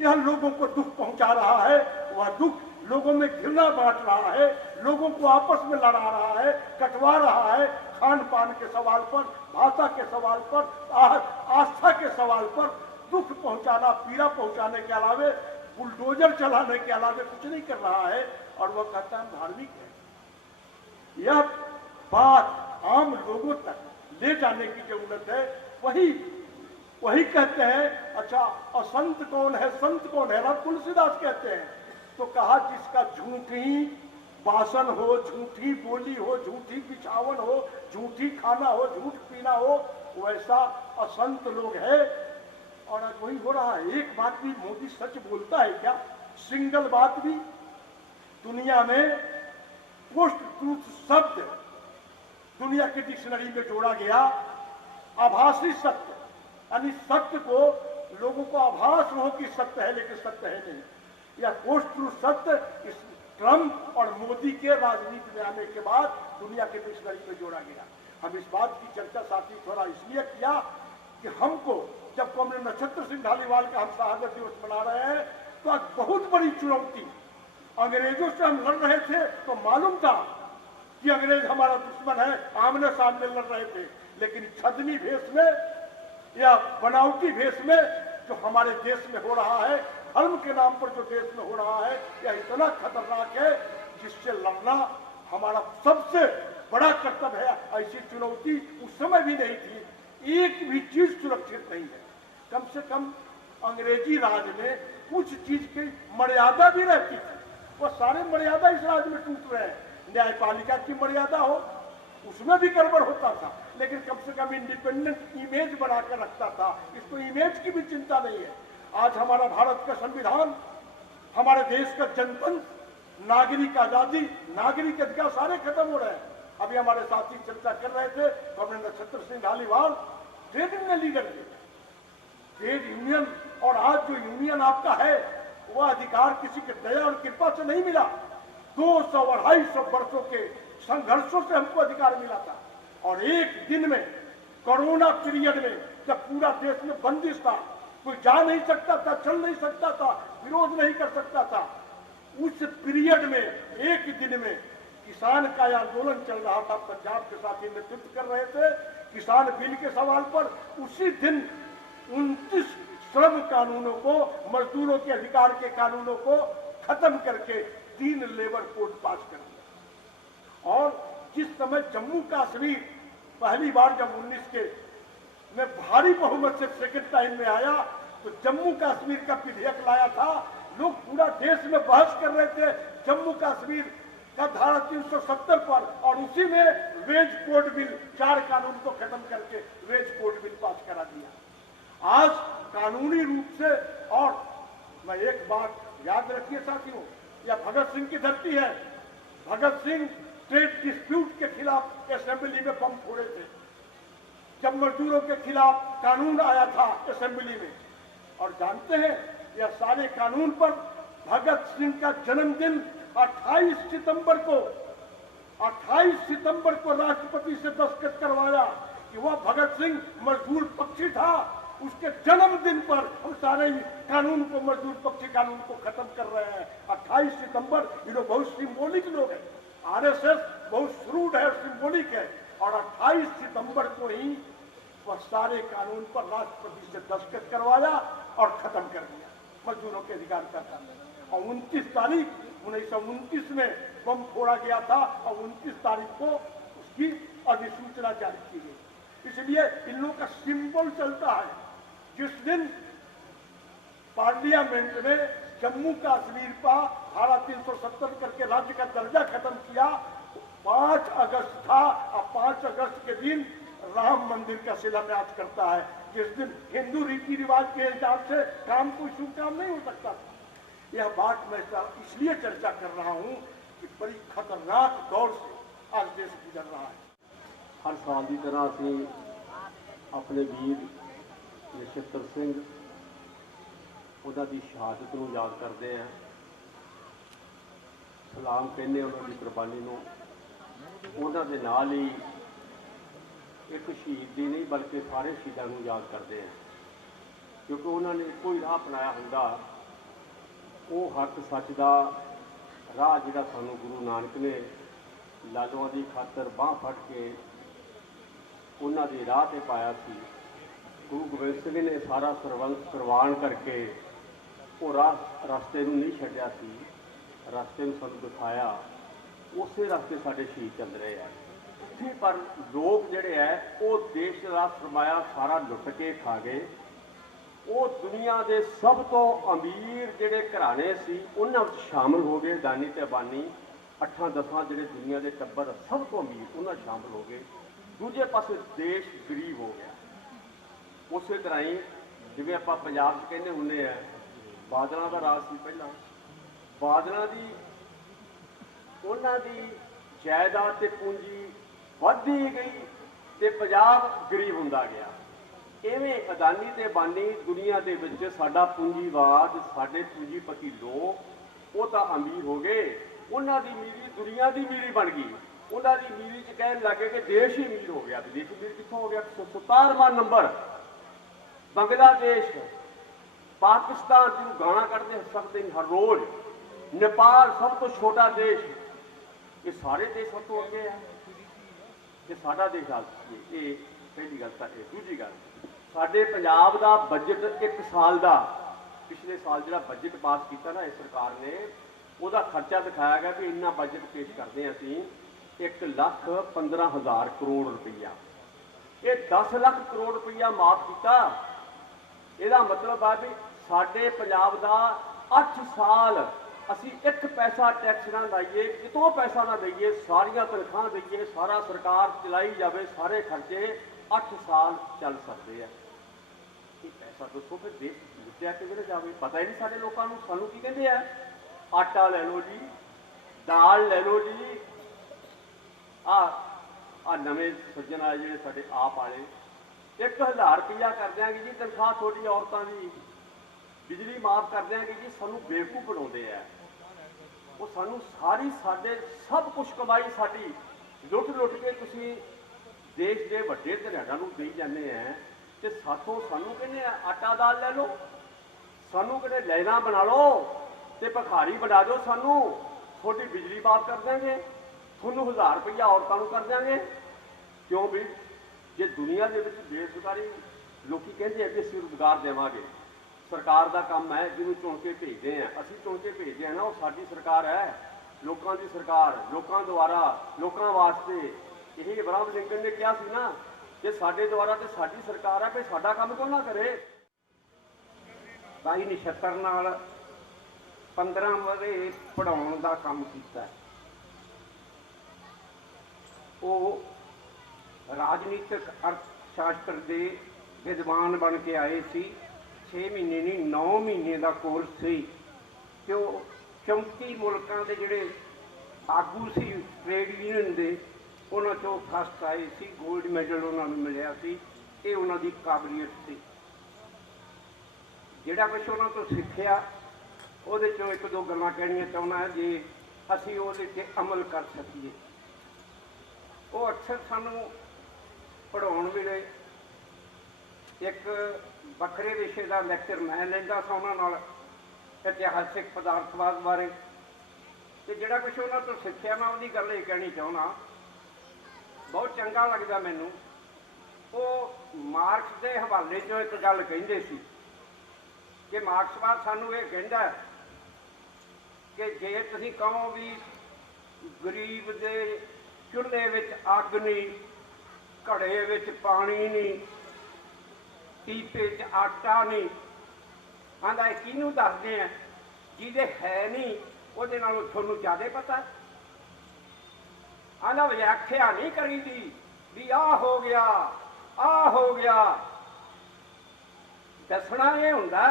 यह लोगों को दुख पहुंचा रहा है। वह दुख लोगों में घृणा बांट रहा है, लोगों को आपस में लड़ा रहा है, कटवा रहा है। खान पान के सवाल पर, भाषा के सवाल पर, आस्था के सवाल पर दुख पहुंचाना, पीड़ा पहुंचाने के अलावे, बुलडोजर चलाने के अलावे कुछ नहीं कर रहा है। और वह कहता है धार्मिक है। यह बात आम लोगों तक ले जाने की जरूरत है। वही कहते हैं, अच्छा असंत कौन है, संत कौन है? राम तुलसीदास कहते हैं, तो कहा जिसका झूठी बासन हो, झूठी बोली हो, झूठी बिछावन हो, झूठी खाना हो, झूठ पीना हो, वैसा असंत लोग है। और आज वही हो रहा है। एक बात भी मोदी सच बोलता है क्या? सिंगल बात भी दुनिया में पोस्ट ट्रूथ शब्द दुनिया के डिक्शनरी में जोड़ा गया। आभासी सत्य, यानी सत्य को लोगों को आभास हो कि सत्य है लेकिन सत्य है नहीं। यह पोस्ट ट्रूथ सत्य इस ट्रंप और मोदी के राजनीति में आने के बाद दुनिया के डिक्शनरी में जोड़ा गया। हम इस बात की चर्चा साथी थोड़ा इसलिए किया कि हमको जब कॉमरेड नक्षत्र सिंह धालीवाल का हम शहादत दिवस मना रहे हैं, तो आज बहुत बड़ी चुनौती, अंग्रेजों से हम लड़ रहे थे तो मालूम था कि अंग्रेज हमारा दुश्मन है, आमने सामने लड़ रहे थे, लेकिन छदनी भेष में या बनावटी भेष में जो हमारे देश में हो रहा है, धर्म के नाम पर जो देश में हो रहा है, यह इतना खतरनाक है जिससे लड़ना हमारा सबसे बड़ा कर्तव्य है। ऐसी चुनौती उस समय भी नहीं थी, एक भी चीज सुरक्षित नहीं है। कम से कम अंग्रेजी राज में कुछ चीज की मर्यादा भी रहती थी, वो सारे मर्यादा इस राज में टूट रहे हैं। न्यायपालिका की मर्यादा हो, उसमें भी गड़बड़ होता था, लेकिन कम से कम इंडिपेंडेंट इमेज बनाकर रखता था, इसको इमेज की भी चिंता नहीं है। आज हमारा भारत का संविधान, हमारे देश का जनतंत्र, नागरिक आजादी, नागरिक अधिकार सारे खत्म हो रहे हैं। अभी हमारे साथी चर्चा कर रहे थे, कॉमरेड नक्षत्र Singh Dhaliwal trade union leader थे, ट्रेड यूनियन, और आज जो यूनियन आपका है वह अधिकार किसी के दया और कृपा से नहीं मिला, 200-250 वर्षों के संघर्षों से हमको अधिकार मिला था। और एक दिन में, कोरोना पीरियड में, जब पूरा देश में बंदिश था, कोई जा नहीं सकता था, चल नहीं सकता था, विरोध नहीं कर सकता था, उस पीरियड में एक दिन में किसान का आंदोलन चल रहा था, पंजाब के साथी नेतृत्व कर रहे थे किसान बिल के सवाल पर। उसी दिन 29 श्रम कानूनों को, मजदूरों के अधिकार के कानूनों को खत्म करके 3 लेबर कोड पास कर दिया। और जिस समय जम्मू कश्मीर पहली बार जब 19 के में भारी बहुमत से सेकंड टाइम में आया, तो जम्मू कश्मीर का विधेयक लाया था, लोग पूरा देश में बहस कर रहे थे जम्मू कश्मीर का धारा 370 पर, और उसी में वेज कोड बिल, 4 कानून को खत्म करके वेज कोड बिल पास करा दिया। आज कानूनी रूप से, और मैं एक बात याद रखिए साथियों, यह भगत सिंह की धरती है। भगत सिंह ट्रेड डिस्प्यूट के खिलाफ असेंबली में बम फोड़े थे, जब मजदूरों के खिलाफ कानून आया था असेंबली में। और जानते हैं, यह सारे कानून पर भगत सिंह का जन्मदिन 28 सितंबर को राष्ट्रपति से दस्तखत करवाया कि वह भगत सिंह मजदूर पक्षी था। उसके जन्मदिन पर हम सारे कानून को, मजदूर पक्षी कानून को खत्म कर रहे हैं। 28 सितंबर, ये लोग बहुत सिंबॉलिक लोग हैं, आरएसएस बहुत श्रूड है, सिंबॉलिक है, और 28 सितंबर को ही वह सारे कानून पर राष्ट्रपति से दस्तखत करवाया और खत्म कर दिया मजदूरों के अधिकार का कानून। और 29 तारीख 1929 में बम फोड़ा गया था, और 29 तारीख को उसकी अधिसूचना जारी की गई। इसलिए इन लोगों का सिंबल चलता है। जिस दिन पार्लियामेंट ने जम्मू कश्मीर का धारा 370 करके राज्य का दर्जा खत्म किया, 5 अगस्त था, और 5 अगस्त के दिन राम मंदिर का शिलान्यास करता है, जिस दिन हिंदू रीति रिवाज के हिसाब से काम कोई शुभ काम नहीं हो सकता था। यह बात मैं इसलिए चर्चा कर रहा हूं कि बड़ी खतरनाक दौर से आज देश गुजर रहा है। हर साल की तरह असी अपने वीर नक्षत्र सिंह उन्होंने शहादत को याद करते हैं, सलाम कहने उन्होंने कुर्बानी को। उन्होंने नाल ही एक शहीद की नहीं बल्कि सारे शहीदों को याद करते हैं, क्योंकि उन्होंने कोई राह अपनाया होंदा, वो हक सच का राह जिहड़ा सानू गुरु नानक ने लालुआं की खातर बांह फड़ के उन्हां दी राह ते पाया सी। गुरु गोबिंद सिंह ने सारा सरबंस कुर्बान करके वो रास्ते नहीं छड्डिया सी, रास्ते में सानू दिखाया, उस रास्ते साडे शहीद चल रहे हैं। पर लोग जिहड़े है वो देश का सरमाया सारा लुट के खा गए। वो दुनिया के सब तो अमीर जिहड़े घराने सी उन्हां विच शामिल हो गए, दानी ते बानी 8-10 जिहड़े दुनिया के टब्बर सब तो अमीर उन्हां शामिल हो गए। दूजे पासे देश गरीब हो गया। उस तरह ही जिवें आपां पंजाब च कहने हुंदे आ, बादलों का राज सी पहला, बादलों की उन्हां दी जायदाद ते पूंजी वधदी गई ते पंजाब गरीब हुंदा गया। इवें अदानी ते बानी दुनिया दे विच साडा पूंजीवाद, साडे पूंजीपति लोग वो तां अमीर हो गए, उन्हां दी मीरी दुनिया की मीरी बन गई। उन्हां दी मीरी च कहण लगे कि देश ही अमीर हो गया। विदेश अमीर कित्थों हो गया? 117वां नंबर ਬੰਗਲਾਦੇਸ਼, ਪਾਕਿਸਤਾਨ ਜਿਹਨੂੰ ਗਾਣਾ ਕੱਢਦੇ ਸਕਦੇ ਨੇ ਹਰ ਰੋਜ਼, ਨੇਪਾਲ ਸਭ ਤੋਂ ਛੋਟਾ ਦੇਸ਼, ਇਹ ਸਾਰੇ ਦੇਸ਼ਾਂ ਤੋਂ ਅੱਗੇ ਆ ਤੇ ਸਾਡਾ ਦੇਸ਼ ਆ। ਇਹ ਪਹਿਲੀ ਗੱਲ ਤਾਂ ਇਹ। ਦੂਜੀ ਗੱਲ, ਸਾਡੇ ਪੰਜਾਬ ਦਾ ਬਜਟ ਇੱਕ ਸਾਲ ਦਾ, ਪਿਛਲੇ ਸਾਲ ਜਿਹੜਾ ਬਜਟ ਪਾਸ ਕੀਤਾ ਨਾ ਇਸ ਸਰਕਾਰ ਨੇ, ਉਹਦਾ ਖਰਚਾ ਦਿਖਾਇਆ ਗਿਆ ਵੀ ਇੰਨਾ ਬਜਟ ਪੇਸ਼ ਕਰਦੇ ਹਾਂ ਅਸੀਂ 1,15,000 ਕਰੋੜ ਰੁਪਈਆ। ਇਹ 10 ਲੱਖ ਕਰੋੜ ਰੁਪਈਆ ਮਾਫ ਕੀਤਾ। ਇਹਦਾ ਮਤਲਬ ਆ ਵੀ ਸਾਡੇ ਪੰਜਾਬ ਦਾ 8 ਸਾਲ ਅਸੀਂ 1 ਪੈਸਾ ਟੈਕਸ ਨਾ ਲਾਈਏ, ਕਿਤੋਂ ਪੈਸਾ ਨਾ ਦਈਏ, ਸਾਰੀਆਂ ਤਨਖਾਹਾਂ ਦਈਏ, ਸਾਰਾ ਸਰਕਾਰ ਚਲਾਈ ਜਾਵੇ, ਸਾਰੇ ਖਰਚੇ 8 ਸਾਲ ਚੱਲ ਸਕਦੇ ਆ। ਇਹ ਪੈਸਾ ਦੱਸੋ ਫਿਰ ਦੇਸ਼ ਲੁੱਟਿਆ ਕਿਵੇਂ ਜਾਵੇ? ਪਤਾ ਹੀ ਨਹੀਂ ਸਾਡੇ ਲੋਕਾਂ ਨੂੰ। ਸਾਨੂੰ ਕੀ ਕਹਿੰਦੇ ਆ, ਆਟਾ ਲੈ ਲਓ ਜੀ, ਦਾਲ ਲੈ ਲਓ ਜੀ, ਆ ਨਵੇਂ ਸੱਜਣ ਆਏ ਜਿਹੜੇ ਸਾਡੇ ਆਪ ਵਾਲੇ, 1,000 ਰੁਪਈਆ ਕਰ ਦਿਆਂਗੇ ਜੀ ਤਨਖਾਹ ਤੁਹਾਡੀ ਔਰਤਾਂ ਦੀ, ਬਿਜਲੀ ਮਾਫ ਕਰ ਦਿਆਂਗੇ ਜੀ। ਸਾਨੂੰ ਬੇਵਕੂਫ ਬਣਾਉਂਦੇ ਆ। ਉਹ ਸਾਨੂੰ ਸਾਰੀ ਸਾਡੇ ਸਭ ਕੁਝ ਕਮਾਈ ਸਾਡੀ ਲੁੱਟ ਲੁੱਟ ਕੇ ਤੁਸੀਂ ਦੇਸ਼ ਦੇ ਵੱਡੇ ਧਿਰਾੜਾਂ ਨੂੰ ਦੇਈ ਜਾਂਦੇ ਆ ਤੇ ਸਾਨੂੰ ਕਹਿੰਦੇ ਆ ਆਟਾ ਦਾਲ ਲੈ ਲਓ, ਸਾਨੂੰ ਕਹਿੰਦੇ ਲਾਈਨਾਂ ਬਣਾ ਲਓ ਤੇ ਭਿਖਾਰੀ ਬਣਾ ਦਿਓ, ਸਾਨੂੰ ਤੁਹਾਡੀ ਬਿਜਲੀ ਮਾਫ ਕਰ ਦਿਆਂਗੇ, ਤੁਹਾਨੂੰ 1,000 ਰੁਪਈਆ ਔਰਤਾਂ ਨੂੰ ਕਰ ਦਿਆਂਗੇ। ਕਿਉਂ ਵੀ ਜੇ ਦੁਨੀਆ ਦੇ ਵਿੱਚ ਬੇਰੁਜ਼ਗਾਰੀ, ਲੋਕੀ ਕਹਿੰਦੇ ਆ ਕਿ ਅਸੀਂ ਰੁਜ਼ਗਾਰ ਦੇਵਾਂਗੇ, ਸਰਕਾਰ ਦਾ ਕੰਮ ਹੈ ਜਿਹਨੂੰ ਚੁਣ ਕੇ ਭੇਜਦੇ ਆ, ਅਸੀਂ ਚੁਣ ਕੇ ਭੇਜਦੇ ਆ ਨਾ, ਉਹ ਸਾਡੀ ਸਰਕਾਰ ਹੈ, ਲੋਕਾਂ ਦੀ ਸਰਕਾਰ, ਲੋਕਾਂ ਦੁਆਰਾ, ਲੋਕਾਂ ਵਾਸਤੇ। ਇਹ ਅਬਰਾਹਮ ਲਿੰਕਨ ਨੇ ਕਿਹਾ ਸੀ ਨਾ ਕਿ ਸਾਡੇ ਦੁਆਰਾ ਤੇ ਸਾਡੀ ਸਰਕਾਰ ਹੈ, ਵੀ ਸਾਡਾ ਕੰਮ ਕਿਉਂ ਨਾ ਕਰੇ। ਭਾਈ ਨਛੱਤਰ ਨਾਲ 15 ਵਰ੍ਹੇ ਪੜ੍ਹਾਉਣ ਦਾ ਕੰਮ ਕੀਤਾ। ਉਹ ਰਾਜਨੀਤਿਕ ਅਰਥ ਸ਼ਾਸਤਰ ਦੇ ਵਿਦਵਾਨ ਬਣ ਕੇ ਆਏ ਸੀ। 6 ਮਹੀਨੇ ਨਹੀਂ 9 ਮਹੀਨੇ ਦਾ ਕੋਰਸ ਸੀ ਤੇ ਉਹ 34 ਮੁਲਕਾਂ ਦੇ ਜਿਹੜੇ ਆਗੂ ਸੀ ਟ੍ਰੇਡ ਯੂਨੀਅਨ ਦੇ, ਉਹਨਾਂ 'ਚੋਂ ਫਸਟ ਆਏ ਸੀ, ਗੋਲਡ ਮੈਡਲ ਉਹਨਾਂ ਨੂੰ ਮਿਲਿਆ ਸੀ। ਇਹ ਉਹਨਾਂ ਦੀ ਕਾਬਲੀਅਤ ਸੀ। ਜਿਹੜਾ ਕੁਛ ਉਹਨਾਂ ਤੋਂ ਸਿੱਖਿਆ ਉਹਦੇ 'ਚੋਂ 1-2 ਗੱਲਾਂ ਕਹਿਣੀਆਂ ਚਾਹੁੰਦਾ ਜੇ ਅਸੀਂ ਉਹਦੇ 'ਤੇ ਅਮਲ ਕਰ ਸਕੀਏ। ਉਹ ਅਕਸਰ ਸਾਨੂੰ ਪੜ੍ਹਾਉਣ ਵੇਲੇ ਇੱਕ ਵੱਖਰੇ ਵਿਸ਼ੇ ਦਾ ਲੈਕਚਰ ਮੈਂ ਲੈਂਦਾ ਸਾਂ ਉਹਨਾਂ ਨਾਲ, ਇਤਿਹਾਸਿਕ ਪਦਾਰਥਵਾਦ ਬਾਰੇ, ਤੇ ਜਿਹੜਾ ਕੁਛ ਉਹਨਾਂ ਤੋਂ ਸਿੱਖਿਆ ਮੈਂ ਉਹਦੀ ਗੱਲ ਇਹ ਕਹਿਣੀ ਚਾਹੁੰਦਾ। ਬਹੁਤ ਚੰਗਾ ਲੱਗਦਾ ਮੈਨੂੰ। ਉਹ ਮਾਰਕਸ ਦੇ ਹਵਾਲੇ 'ਚੋਂ ਇੱਕ ਗੱਲ ਕਹਿੰਦੇ ਸੀ ਕਿ ਮਾਰਕਸਵਾਦ ਸਾਨੂੰ ਇਹ ਕਹਿੰਦਾ ਕਿ ਜੇ ਤੁਸੀਂ ਕਹੋ ਵੀ ਗਰੀਬ ਦੇ ਚੁੱਲ੍ਹੇ ਵਿੱਚ ਅੱਗ ਨਹੀਂ, ਘੜੇ ਵਿੱਚ ਪਾਣੀ ਨਹੀਂ, ਪੀਪੇ 'ਚ ਆਟਾ ਨਹੀਂ, ਆਂਦਾ ਇਹ ਕਿਹਨੂੰ ਦੱਸਦੇ ਆ? ਜਿਹਦੇ ਹੈ ਨਹੀਂ ਉਹਦੇ ਨਾਲੋਂ ਤੁਹਾਨੂੰ ਜ਼ਿਆਦਾ ਪਤਾ। ਆਂਦਾ ਵਿਆਖਿਆ ਨਹੀਂ ਕਰੀਦੀ ਵੀ ਆਹ ਹੋ ਗਿਆ, ਆਹ ਹੋ ਗਿਆ। ਦੱਸਣਾ ਇਹ ਹੁੰਦਾ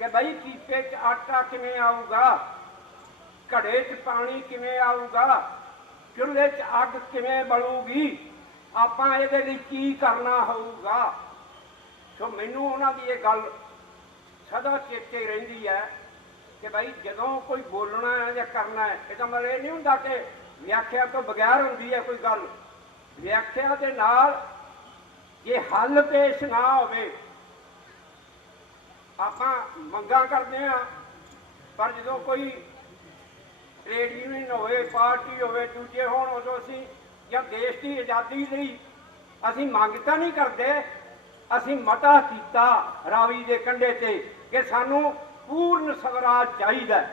ਕਿ ਬਈ ਪੀਪੇ 'ਚ ਆਟਾ ਕਿਵੇਂ ਆਊਗਾ, ਘੜੇ 'ਚ ਪਾਣੀ ਕਿਵੇਂ ਆਊਗਾ, ਚੁੱਲ੍ਹੇ 'ਚ ਅੱਗ ਕਿਵੇਂ ਬਲੂਗੀ, ਆਪਾਂ ਇਹਦੇ ਲਈ ਕੀ ਕਰਨਾ ਹੋਊਗਾ। ਸੋ ਮੈਨੂੰ ਉਹਨਾਂ ਦੀ ਇਹ ਗੱਲ ਸਦਾ ਚੇਤੇ ਰਹਿੰਦੀ ਹੈ ਕਿ ਭਾਈ ਜਦੋਂ ਕੋਈ ਬੋਲਣਾ ਹੈ ਜਾਂ ਕਰਨਾ ਹੈ, ਇਹਦਾ ਮਤਲਬ ਇਹ ਨਹੀਂ ਹੁੰਦਾ ਕਿ ਵਿਆਖਿਆ ਤੋਂ ਬਗੈਰ ਹੁੰਦੀ ਹੈ ਕੋਈ ਗੱਲ। ਵਿਆਖਿਆ ਦੇ ਨਾਲ ਜੇ ਹੱਲ ਪੇਸ਼ ਨਾ ਹੋਵੇ, ਆਪਾਂ ਮੰਗਾਂ ਕਰਦੇ ਹਾਂ, ਪਰ ਜਦੋਂ ਕੋਈ ਟ੍ਰੇਡ ਯੂਨੀਅਨ ਹੋਵੇ, ਪਾਰਟੀ ਹੋਵੇ, ਦੂਜੇ ਹੋਣ, ਉਦੋਂ ਅਸੀਂ ਜਾਂ ਦੇਸ਼ ਦੀ ਆਜ਼ਾਦੀ ਲਈ ਅਸੀਂ ਮੰਗ ਤਾਂ ਨਹੀਂ ਕਰਦੇ, ਅਸੀਂ ਮਤਾ ਕੀਤਾ ਰਾਵੀ ਦੇ ਕੰਢੇ ਤੇ ਕਿ ਸਾਨੂੰ ਪੂਰਨ ਸਵਰਾਜ ਚਾਹੀਦਾ,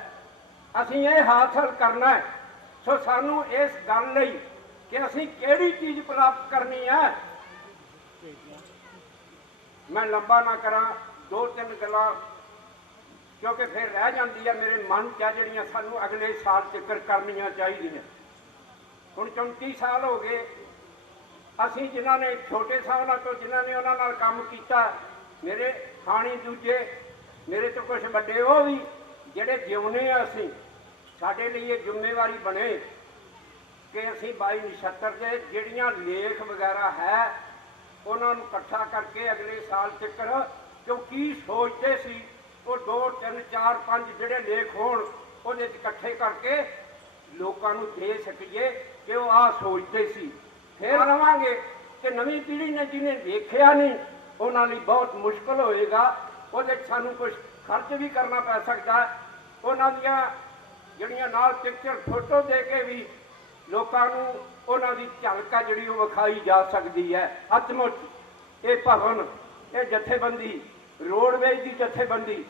ਅਸੀਂ ਇਹ ਹਾਸਲ ਕਰਨਾ ਹੈ। ਸੋ ਸਾਨੂੰ ਇਸ ਗੱਲ ਲਈ ਕਿ ਅਸੀਂ ਕਿਹੜੀ ਚੀਜ਼ ਪ੍ਰਾਪਤ ਕਰਨੀ ਹੈ, ਮੈਂ ਲੰਬਾ ਨਾ ਕਰਾਂ, 2-3 ਗੱਲਾਂ ਕਿਉਂਕਿ ਫਿਰ ਰਹਿ ਜਾਂਦੀ ਹੈ ਮੇਰੇ ਮਨ 'ਚ, ਜਿਹੜੀਆਂ ਸਾਨੂੰ ਅਗਲੇ ਸਾਲ ਤੱਕ ਕਰਨੀਆਂ ਚਾਹੀਦੀਆਂ। ਹੁਣ 34 ਸਾਲ ਹੋ ਗਏ ਅਸੀਂ ਜਿਨ੍ਹਾਂ ਨੇ ਛੋਟੇ ਸਾਲਾਂ ਤੋਂ ਜਿਨ੍ਹਾਂ ਨੇ ਉਹਨਾਂ ਨਾਲ ਕੰਮ ਕੀਤਾ, ਮੇਰੇ ਖਾਣੀ ਦੂਜੇ, ਮੇਰੇ ਤੋਂ ਕੁਝ ਵੱਡੇ ਉਹ ਵੀ ਜਿਹੜੇ ਜਿਉਂਦੇ ਆ, ਅਸੀਂ ਸਾਡੇ ਲਈ ਇਹ ਜ਼ਿੰਮੇਵਾਰੀ ਬਣੇ ਕਿ ਅਸੀਂ ਬਾਈ ਨਛੱਤਰ ਦੇ ਜਿਹੜੀਆਂ ਲੇਖ ਵਗੈਰਾ ਹੈ ਉਹਨਾਂ ਨੂੰ ਇਕੱਠਾ ਕਰਕੇ ਅਗਲੇ ਸਾਲ ਤੱਕ ਕਿਉਂ ਕੀ ਸੋਚਦੇ ਸੀ, ਉਹ 2, 3, 4, 5 ਜਿਹੜੇ ਲੇਖ ਹੋਣ ਉਹਦੇ 'ਚ ਇਕੱਠੇ ਕਰਕੇ ਲੋਕਾਂ ਨੂੰ ਦੇ ਸਕੀਏ ਕਿ ਉਹ ਆਹ ਸੋਚਦੇ ਸੀ। ਫਿਰ ਰਵਾਂਗੇ ਕਿ ਨਵੀਂ ਪੀੜ੍ਹੀ ਨੇ ਜਿਹਨੇ ਵੇਖਿਆ ਨਹੀਂ ਉਹਨਾਂ ਲਈ ਬਹੁਤ ਮੁਸ਼ਕਲ ਹੋਏਗਾ। ਉਹਦੇ 'ਚ ਸਾਨੂੰ ਕੁਝ ਖਰਚ ਵੀ ਕਰਨਾ ਪੈ ਸਕਦਾ। ਉਹਨਾਂ ਦੀਆਂ ਜਿਹੜੀਆਂ ਨਾਲ ਪਿਕਚਰ ਫੋਟੋ ਦੇ ਕੇ ਵੀ ਲੋਕਾਂ ਨੂੰ ਉਹਨਾਂ ਦੀ ਝਲਕ ਆ ਜਿਹੜੀ ਉਹ ਵਿਖਾਈ ਜਾ ਸਕਦੀ ਹੈ। ਸੱਚਮੁੱਚ ਇਹ ਭਵਨ, ਇਹ ਜਥੇਬੰਦੀ, ਰੋਡਵੇਜ਼ ਦੀ ਜਥੇਬੰਦੀ